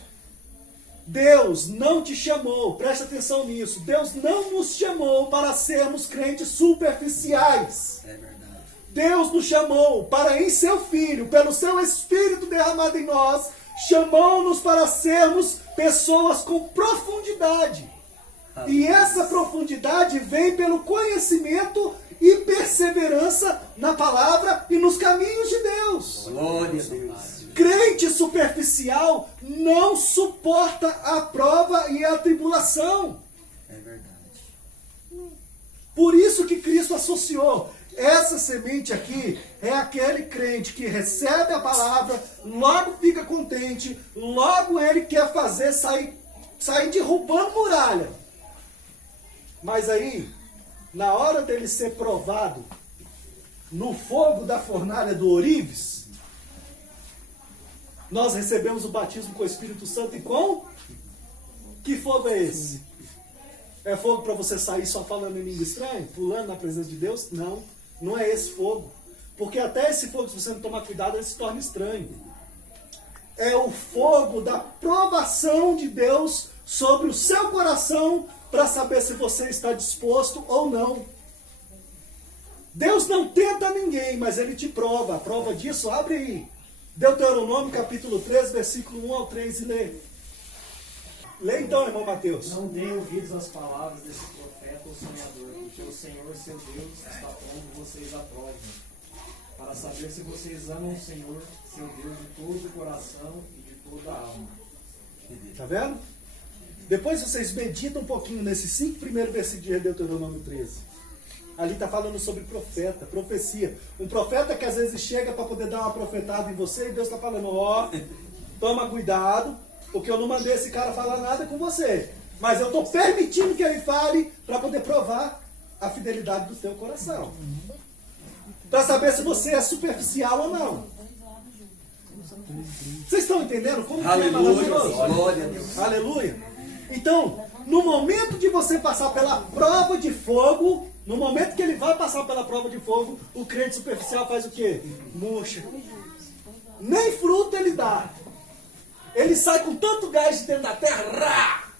Deus não te chamou, presta atenção nisso. Deus não nos chamou para sermos crentes superficiais. É verdade. Deus nos chamou para, em seu Filho, pelo seu Espírito derramado em nós, chamou-nos para sermos pessoas com profundidade. E essa profundidade vem pelo conhecimento e perseverança na palavra e nos caminhos de Deus. Glória a Deus. Crente superficial não suporta a prova e a tribulação. É verdade. Por isso que Cristo associou. Essa semente aqui é aquele crente que recebe a palavra, logo fica contente, logo ele quer fazer sair derrubando muralha. Mas aí, na hora dele ser provado no fogo da fornalha do Orives, nós recebemos o batismo com o Espírito Santo e com? Que fogo é esse? É fogo para você sair só falando em língua estranha? Pulando na presença de Deus? Não, não é esse fogo. Porque até esse fogo, se você não tomar cuidado, ele se torna estranho. É o fogo da provação de Deus sobre o seu coração para saber se você está disposto ou não. Deus não tenta ninguém, mas Ele te prova. A prova disso, abre aí. Deuteronômio capítulo 3, versículo 1 ao 3 e lê. Lê então, irmão Mateus. Não deem ouvidos às palavras desse profeta ou sonhador, porque o Senhor, seu Deus, está pondo vocês à prova, para saber se vocês amam o Senhor, seu Deus, de todo o coração e de toda a alma. Está vendo? Depois vocês meditam um pouquinho nesses 5 primeiros versículos de Deuteronômio 13. Ali está falando sobre profeta, profecia. Um profeta que às vezes chega para poder dar uma profetada em você e Deus está falando, ó, toma cuidado, porque eu não mandei esse cara falar nada com você. Mas eu estou permitindo que ele fale para poder provar a fidelidade do teu coração. Para saber se você é superficial ou não. Vocês estão entendendo como que é maravilhoso? Glória a Deus. Aleluia. Então, no momento de você passar pela prova de fogo, no momento que ele vai passar pela prova de fogo, o crente superficial faz o quê? Murcha. Nem fruto ele dá. Ele sai com tanto gás de dentro da terra. Rá!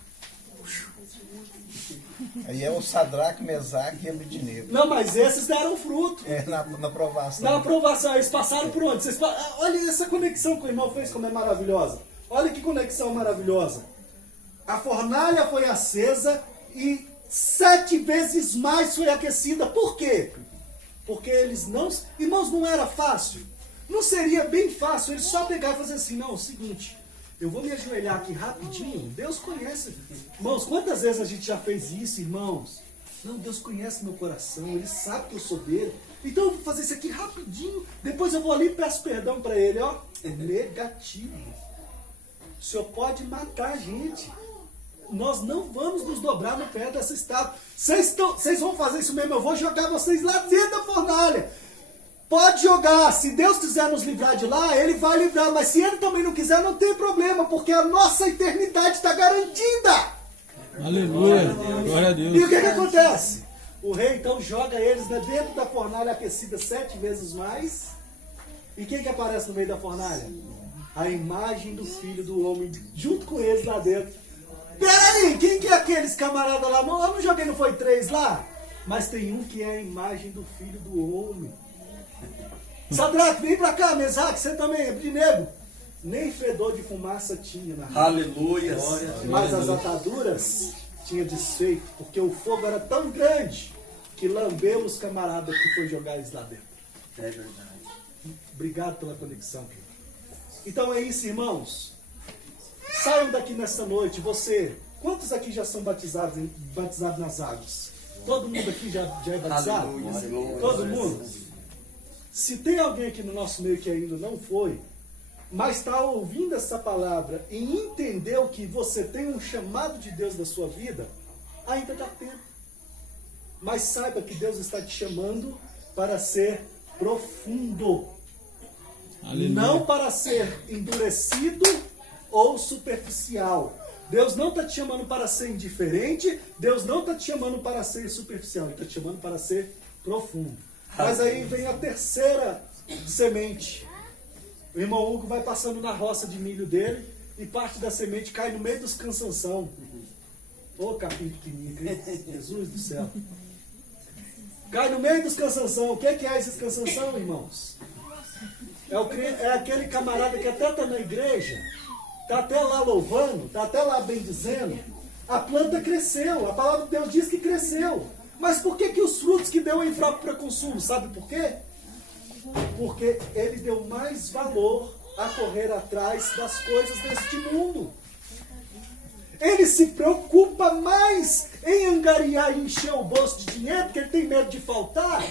Aí é o Sadraque, Mesaque e Abednego. Não, mas esses deram fruto. É, na aprovação. Na aprovação, eles passaram por onde? Olha essa conexão que o irmão fez, como é maravilhosa. Olha que conexão maravilhosa. A fornalha foi acesa e 7 vezes mais foi aquecida. Por quê? Porque eles não... Irmãos, não era fácil. Não seria bem fácil eles só pegar e fazer assim, não, é o seguinte, eu vou me ajoelhar aqui rapidinho. Deus conhece. Irmãos, quantas vezes a gente já fez isso, irmãos? Não, Deus conhece meu coração, Ele sabe que eu sou dele. Então eu vou fazer isso aqui rapidinho, depois eu vou ali e peço perdão para Ele, ó. Negativo. O Senhor pode matar a gente. Nós não vamos nos dobrar no pé dessa estátua. Vocês vão fazer isso mesmo, eu vou jogar vocês lá dentro da fornalha. Pode jogar, se Deus quiser nos livrar de lá, Ele vai livrar, mas se Ele também não quiser, não tem problema, porque a nossa eternidade está garantida. Aleluia, glória a Deus. E o que acontece? O rei então joga eles dentro da fornalha aquecida 7 vezes mais, e quem que aparece no meio da fornalha? A imagem do Filho do Homem, junto com eles lá dentro. Peraí, quem que é aqueles camaradas lá? Não, eu não joguei, não foi 3 lá? Mas tem um que é a imagem do Filho do Homem. Sadraque, vem pra cá, Mesaque, você também, Abednego. Nem fedor de fumaça tinha na rua. Aleluia. Mas as ataduras tinha desfeito, porque o fogo era tão grande que lambeu os camaradas que foi jogar eles lá dentro. É verdade. Obrigado pela conexão, querido. Então é isso, irmãos. Saiam daqui nessa noite, você. Quantos aqui já são batizados nas águas? Todo mundo aqui já é batizado? Aleluia. Todo mundo? Se tem alguém aqui no nosso meio que ainda não foi, mas está ouvindo essa palavra e entendeu que você tem um chamado de Deus na sua vida, ainda dá tempo. Mas saiba que Deus está te chamando para ser profundo. Aleluia. Não para ser endurecido ou superficial. Deus não está te chamando para ser indiferente, Deus não está te chamando para ser superficial, Ele está te chamando para ser profundo. Mas aí vem a terceira semente. O irmão Hugo vai passando na roça de milho dele e parte da semente cai no meio dos cansanção. Ô capim pequenininho, Jesus do céu. Cai no meio dos cansanção. O que é esses cansanção, irmãos? É aquele camarada que até está na igreja, está até lá louvando, está até lá bendizendo. A planta cresceu, a palavra de Deus diz que cresceu. Mas por que os frutos que deu é impróprio para consumo? Sabe por quê? Porque ele deu mais valor a correr atrás das coisas deste mundo. Ele se preocupa mais em angariar e encher o bolso de dinheiro, porque ele tem medo de faltar,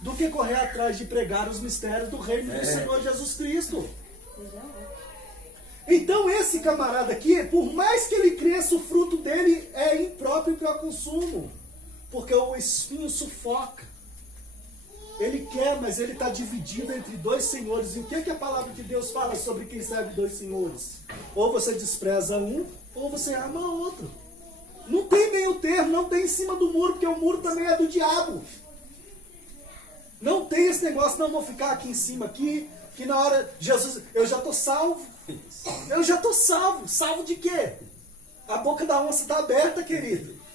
do que correr atrás de pregar os mistérios do reino do Senhor Jesus Cristo. Então esse camarada aqui, por mais que ele cresça, o fruto dele é impróprio para consumo. Porque o espinho sufoca. Ele quer, mas ele está dividido entre 2 senhores. E o que a palavra de Deus fala sobre quem serve 2 senhores? Ou você despreza um, ou você ama o outro. Não tem meio termo, não tem em cima do muro, porque o muro também é do diabo. Não tem esse negócio, não vou ficar aqui em cima, aqui, que na hora, Jesus, eu já estou salvo. Eu já estou salvo. Salvo de quê? A boca da onça está aberta, querido.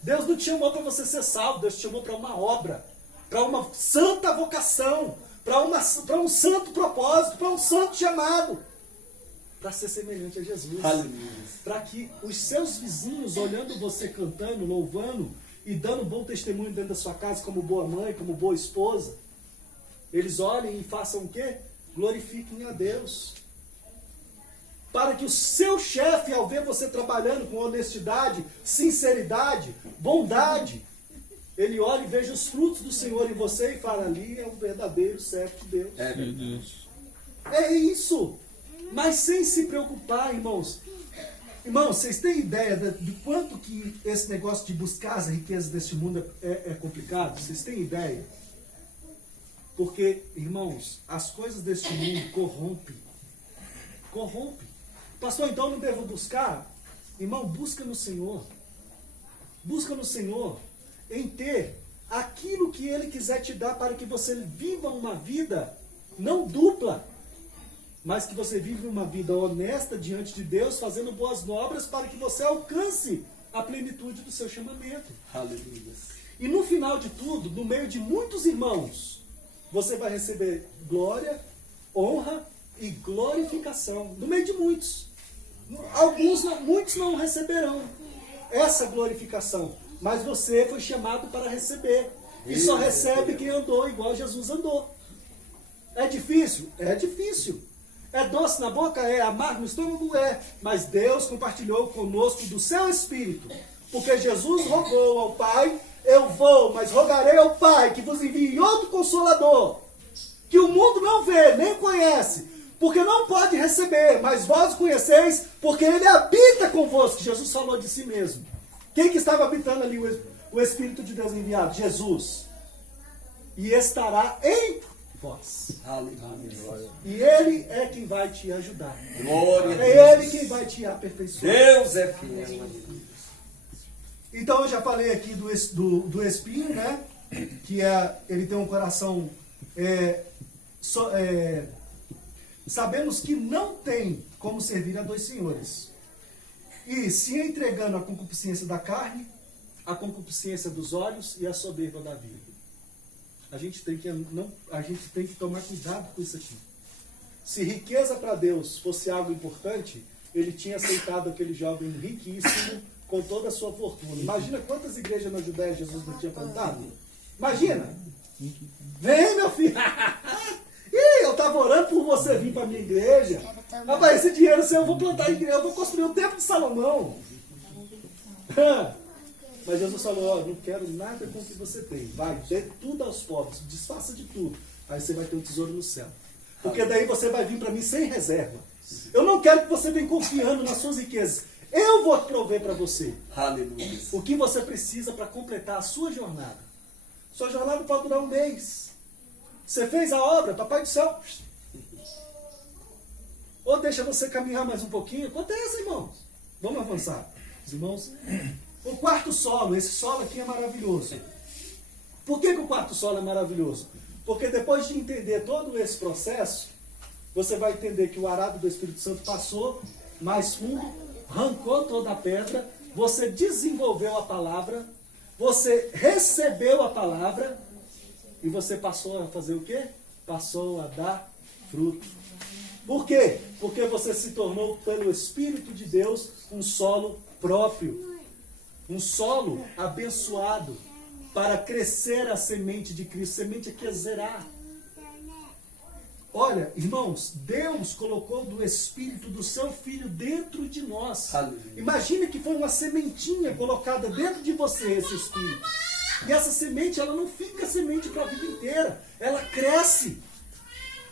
Deus não te chamou para você ser salvo, Deus te chamou para uma obra, para uma santa vocação, para um santo propósito, para um santo chamado, para ser semelhante a Jesus. Para que os seus vizinhos, olhando você cantando, louvando e dando bom testemunho dentro da sua casa, como boa mãe, como boa esposa, eles olhem e façam o quê? Glorifiquem a Deus. Para que o seu chefe, ao ver você trabalhando com honestidade, sinceridade, bondade, ele olha e veja os frutos do Senhor em você e fala, ali é um verdadeiro servo de Deus. Meu Deus. É isso. Mas sem se preocupar, irmãos. Irmãos, vocês têm ideia de quanto que esse negócio de buscar as riquezas deste mundo é complicado? Vocês têm ideia? Porque, irmãos, as coisas deste mundo corrompem. Corrompe. Pastor, então não devo buscar? Irmão, busca no Senhor. Busca no Senhor em ter aquilo que Ele quiser te dar para que você viva uma vida não dupla, mas que você vive uma vida honesta diante de Deus, fazendo boas obras para que você alcance a plenitude do seu chamamento. Aleluia. E no final de tudo, no meio de muitos irmãos, você vai receber glória, honra e glorificação. No meio de muitos. Muitos não receberão essa glorificação, mas você foi chamado para receber. E só recebe quem andou igual Jesus andou. É difícil? É difícil. É doce na boca? É. Amargo no estômago? É. Mas Deus compartilhou conosco do seu Espírito. Porque Jesus rogou ao Pai, eu vou, mas rogarei ao Pai que vos envie outro Consolador, que o mundo não vê, nem conhece, porque não pode receber, mas vós o conheceis, porque Ele habita convosco. Jesus falou de si mesmo. Quem que estava habitando ali o Espírito de Deus enviado? Jesus. E estará em vós. Aleluia. E Ele é quem vai te ajudar. Glória a Deus. É Ele quem vai te aperfeiçoar. Deus é fiel. Então eu já falei aqui do espinho, né? Que ele tem um coração... sabemos que não tem como servir a dois senhores. E se entregando à concupiscência da carne, à concupiscência dos olhos e à soberba da vida. A gente tem que tomar cuidado com isso aqui. Se riqueza para Deus fosse algo importante, Ele tinha aceitado aquele jovem riquíssimo com toda a sua fortuna. Imagina quantas igrejas na Judéia Jesus não tinha plantado? Imagina! Vem, meu filho! Ih, eu estava orando por você vir para a minha igreja. Rapaz, esse dinheiro seu eu vou plantar a igreja, eu vou construir o templo de Salomão. Mas Jesus falou, ó, não quero nada com o que você tem. Vai, dê tudo aos pobres, desfaça de tudo. Aí você vai ter um tesouro no céu. Porque daí você vai vir para mim sem reserva. Eu não quero que você venha confiando nas suas riquezas. Eu vou prover para você. Aleluia. O que você precisa para completar a sua jornada. Sua jornada pode durar um mês. Você fez a obra, Papai do Céu. Ou deixa você caminhar mais um pouquinho. Acontece, irmãos. Vamos avançar. Os irmãos... O quarto solo, esse solo aqui é maravilhoso. Por que o quarto solo é maravilhoso? Porque depois de entender todo esse processo, você vai entender que o arado do Espírito Santo passou mais fundo, arrancou toda a pedra, você desenvolveu a palavra, você recebeu a palavra e você passou a fazer o quê? Passou a dar fruto. Por quê? Porque você se tornou, pelo Espírito de Deus, um solo próprio. Um solo abençoado para crescer a semente de Cristo. Semente aqui é zerar. Olha, irmãos, Deus colocou do Espírito do seu Filho dentro de nós. Imagina que foi uma sementinha colocada dentro de você, esse Espírito. E essa semente, ela não fica semente para a vida inteira. Ela cresce.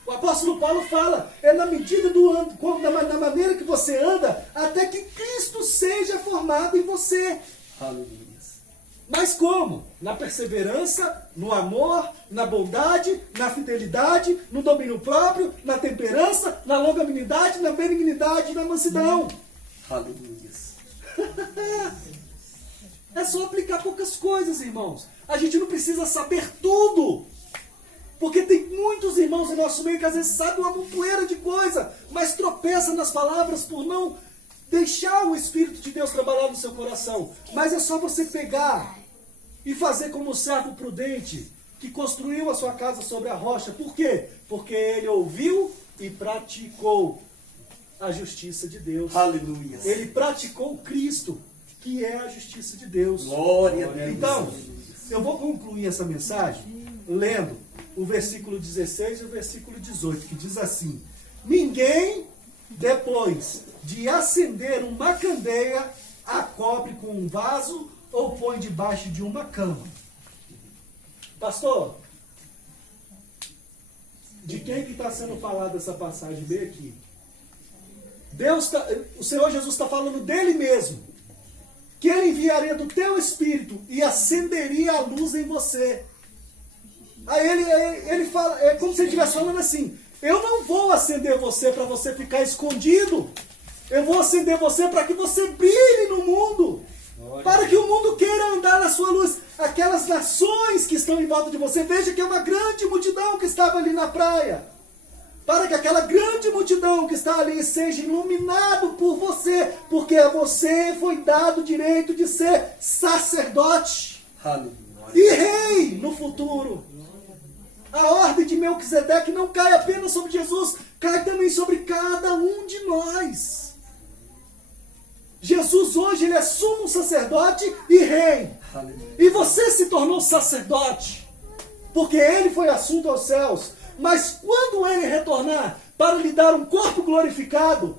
O apóstolo Paulo fala, é na medida da maneira que você anda, até que Cristo seja formado em você. Aleluia. Mas como? Na perseverança, no amor, na bondade, na fidelidade, no domínio próprio, na temperança, na longanimidade, na benignidade e na mansidão. Aleluia. É só aplicar poucas coisas, irmãos. A gente não precisa saber tudo. Porque tem muitos irmãos em nosso meio que às vezes sabem uma montoeira de coisa, mas tropeçam nas palavras por não deixar o Espírito de Deus trabalhar no seu coração. Mas é só você pegar e fazer como o servo prudente que construiu a sua casa sobre a rocha. Por quê? Porque ele ouviu e praticou a justiça de Deus. Aleluia. Ele praticou Cristo, que é a justiça de Deus. Glória a Deus. Então, eu vou concluir essa mensagem lendo o versículo 16 e o versículo 18, que diz assim: ninguém, depois de acender uma candeia, a cobre com um vaso ou põe debaixo de uma cama. Pastor, de quem que está sendo falada essa passagem bem aqui? O Senhor Jesus está falando dele mesmo. Que ele enviaria do teu espírito e acenderia a luz em você. Aí ele fala, é como se ele estivesse falando assim: eu não vou acender você para você ficar escondido. Eu vou acender você para que você brilhe no mundo. Para que o mundo queira andar na sua luz. Aquelas nações que estão em volta de você, veja que é uma grande multidão que estava ali na praia. Para que aquela grande multidão que está ali seja iluminado por você. Porque a você foi dado o direito de ser sacerdote. Aleluia. E rei no futuro. A ordem de Melquisedeque não cai apenas sobre Jesus, cai também sobre cada um de nós. Jesus hoje ele é sumo sacerdote e rei. Aleluia. E você se tornou sacerdote, porque ele foi assunto aos céus. Mas quando ele retornar para lhe dar um corpo glorificado,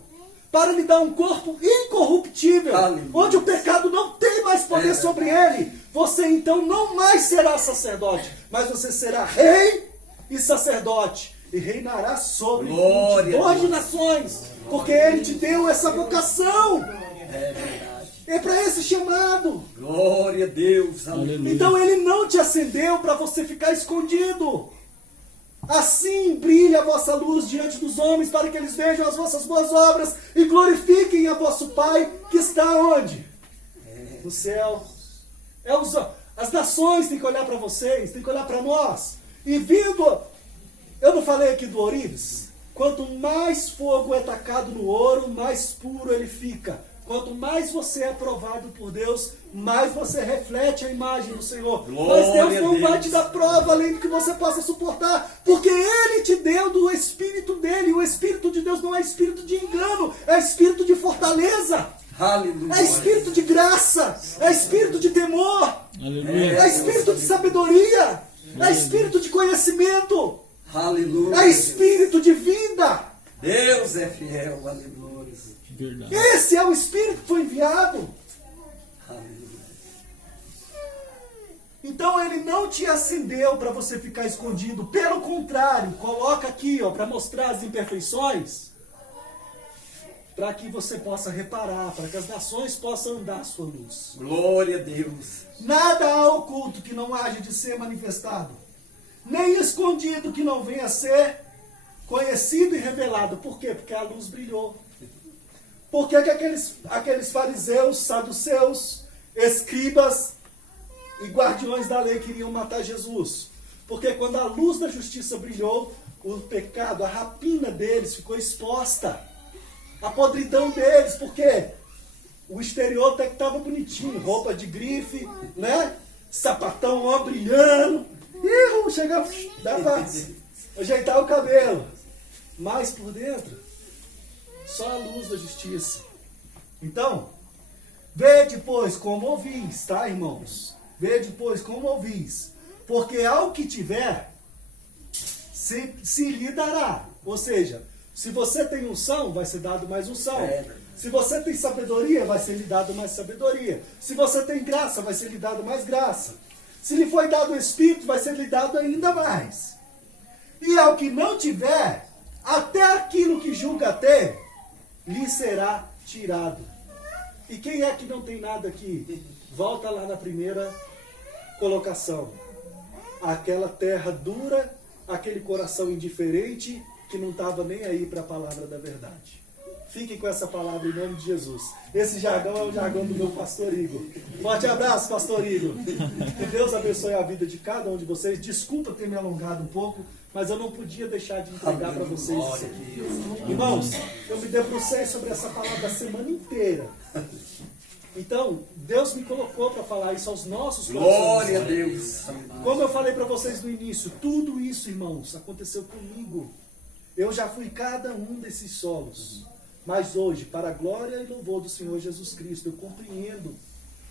para lhe dar um corpo incorruptível, Aleluia. onde o pecado não tem mais poder sobre ele, você então não mais será sacerdote, mas você será rei e sacerdote, e reinará sobre multidões de nações, porque ele te deu essa vocação. É verdade. É para esse chamado. Glória a Deus. Aleluia. Então ele não te acendeu para você ficar escondido. Assim brilha a vossa luz diante dos homens, para que eles vejam as vossas boas obras e glorifiquem a vosso Pai que está onde? No céu. As nações têm que olhar para vocês, têm que olhar para nós. E vindo, eu não falei aqui do ourives? Quanto mais fogo é tacado no ouro, mais puro ele fica. Quanto mais você é provado por Deus, mais você reflete a imagem do Senhor. Mas Deus não vai te dar prova além do que você possa suportar, porque Ele te deu do Espírito dele. E o Espírito de Deus não é espírito de engano, é espírito de fortaleza. Aleluia. É espírito de graça, é espírito de temor, Aleluia. é espírito de sabedoria, é espírito de conhecimento, Aleluia. é espírito de vida. Deus é fiel. Aleluia. Verdade. Esse é o Espírito que foi enviado. Aleluia. Então ele não te acendeu para você ficar escondido. Pelo contrário, coloca aqui para mostrar as imperfeições, para que você possa reparar, para que as nações possam andar a sua luz. Glória a Deus. Nada há oculto que não haja de ser manifestado, nem escondido que não venha a ser conhecido e revelado. Por quê? Porque a luz brilhou. Por que aqueles fariseus, saduceus, escribas e guardiões da lei queriam matar Jesus? Porque quando a luz da justiça brilhou, o pecado, a rapina deles ficou exposta. A podridão deles, porque o exterior até que estava bonitinho, roupa de grife, né? Sapatão ó brilhando. E chegava, dá pra ajeitar o cabelo. Mas por dentro, só a luz da justiça. Então, vede, pois, como ouvis, tá, irmãos? Vede, pois, como ouvis. Porque ao que tiver, se lhe dará. Ou seja, se você tem unção, vai ser dado mais unção. Se você tem sabedoria, vai ser lhe dado mais sabedoria. Se você tem graça, vai ser lhe dado mais graça. Se lhe foi dado o Espírito, vai ser lhe dado ainda mais. E ao que não tiver, até aquilo que julga ter, lhe será tirado. E quem é que não tem nada aqui? Volta lá na primeira colocação. Aquela terra dura, aquele coração indiferente, que não estava nem aí para a palavra da verdade. Fiquem com essa palavra em nome de Jesus. Esse jargão é o jargão do meu pastor Igor. Forte abraço, pastor Igor. Que Deus abençoe a vida de cada um de vocês. Desculpa ter me alongado um pouco, mas eu não podia deixar de entregar para vocês isso aqui. Irmãos, eu me debrucei sobre essa palavra a semana inteira. Então, Deus me colocou para falar isso aos nossos corações. Glória a Deus. Como eu falei para vocês no início, tudo isso, irmãos, aconteceu comigo. Eu já fui cada um desses solos. Mas hoje, para a glória e louvor do Senhor Jesus Cristo, eu compreendo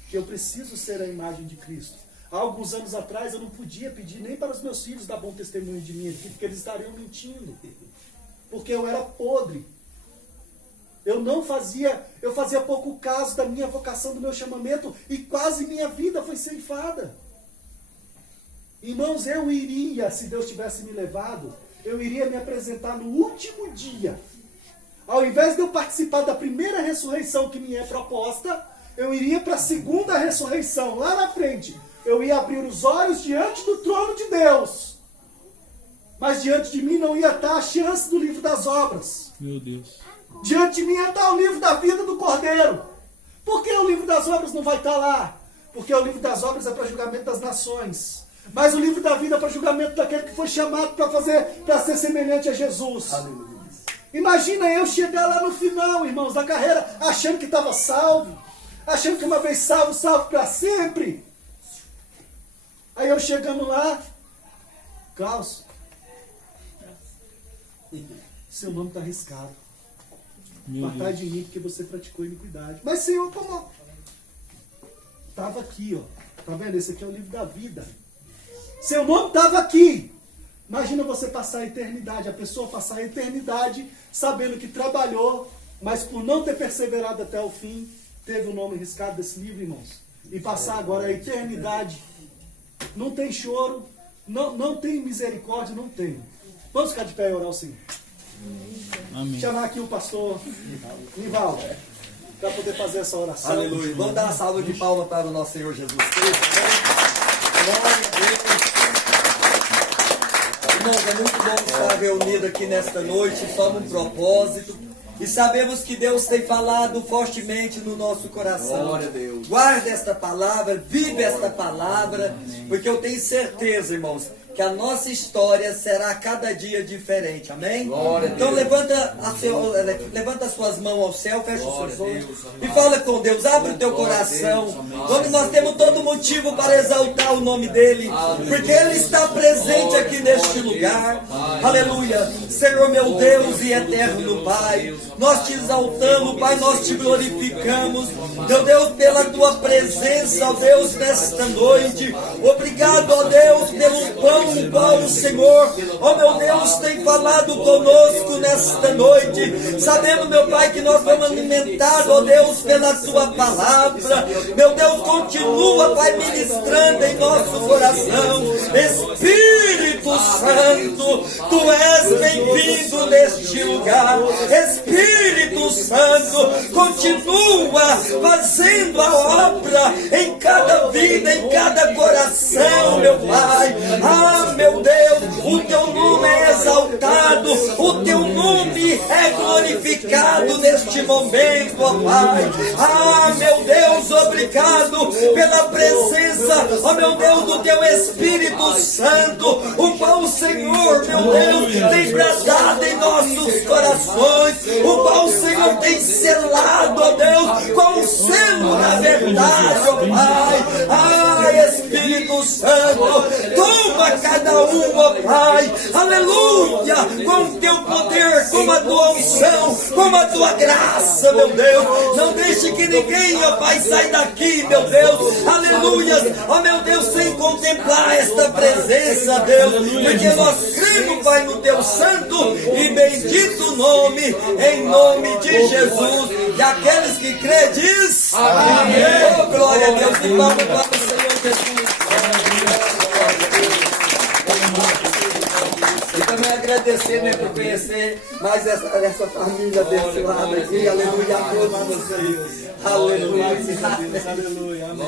que eu preciso ser a imagem de Cristo. Há alguns anos atrás eu não podia pedir nem para os meus filhos dar bom testemunho de mim aqui, porque eles estariam mentindo. Porque eu era podre. Eu fazia pouco caso da minha vocação, do meu chamamento, e quase minha vida foi ceifada. Irmãos, eu iria, se Deus tivesse me levado, eu iria me apresentar no último dia. Ao invés de eu participar da primeira ressurreição que me é proposta, eu iria para a segunda ressurreição, lá na frente. Eu ia abrir os olhos diante do trono de Deus. Mas diante de mim não ia estar a chance do livro das obras. Meu Deus. Diante de mim ia estar o livro da vida do Cordeiro. Por que o livro das obras não vai estar lá? Porque o livro das obras é para julgamento das nações. Mas o livro da vida é para julgamento daquele que foi chamado para ser semelhante a Jesus. Aleluia. Imagina eu chegar lá no final, irmãos, da carreira, achando que estava salvo. Achando que uma vez salvo, salvo para sempre. Aí eu chegando lá, Klaus, seu nome está arriscado. Matar de mim porque você praticou iniquidade. Mas Senhor, como? Estava aqui, ó. Tá vendo? Esse aqui é o livro da vida. Seu nome estava aqui. Imagina você passar a eternidade, a pessoa passar a eternidade sabendo que trabalhou, mas por não ter perseverado até o fim, teve o nome riscado desse livro, irmãos. E passar agora a eternidade. Não tem choro, não tem misericórdia, não tem. Vamos ficar de pé e orar ao Senhor. Amém. Chamar aqui o pastor Nivaldo para poder fazer essa oração. Aleluia. Vamos dar uma salva de palmas para o nosso Senhor Jesus Cristo. Glória a Deus. Irmãos, é muito bom estar reunido aqui nesta noite, só num propósito. E sabemos que Deus tem falado fortemente no nosso coração. Glória a Deus. Guarda esta palavra, vive esta palavra, porque eu tenho certeza, irmãos, que a nossa história será cada dia diferente, amém? Glória a então Deus. levanta as suas mãos ao céu, fecha os seus olhos e fala com Deus, abre o teu coração, quando nós temos todo motivo para exaltar o nome dEle, porque Ele está presente aqui neste lugar, aleluia. Senhor meu Deus e eterno Pai, nós te exaltamos, Pai, nós te glorificamos, meu Deus, pela tua presença, ó Deus, nesta noite. Obrigado, ó Deus, pelo pão o qual o Senhor, ó meu Deus, tem falado conosco nesta noite. Sabemos, meu Pai, que nós vamos alimentados, ó Deus, pela tua palavra. Meu Deus, continua, Pai, ministrando em nosso coração. Espírito Santo, tu és bem-vindo neste lugar. Espírito Santo, continua fazendo a obra em cada vida, em cada coração, meu Pai. Ah, meu Deus, o teu nome é exaltado, o teu nome é glorificado neste momento, ó Pai. Ah, meu Deus, obrigado pela presença, ó meu Deus, do teu Espírito Santo, o qual o Senhor, meu Deus, tem bradado em nossos corações, o qual o Senhor tem selado, ó Deus, com o selo da verdade, ó Pai. Ah, Espírito Santo, toma cada um, ó Pai, aleluia, com o teu poder, com a tua unção, com a tua graça, meu Deus. Não deixe que ninguém, ó Pai, saia daqui, meu Deus, aleluia, ó meu Deus, sem contemplar esta presença, Deus, porque nós cremos, Pai, no teu santo e bendito nome, em nome de Jesus. E aqueles que crê, diz amém. Oh, glória a Deus, e palmas para o Senhor Jesus. E também agradecer, né, por conhecer mais essa família desse lado aqui. Aleluia, a todos vocês. Aleluia. Aleluia. Amém.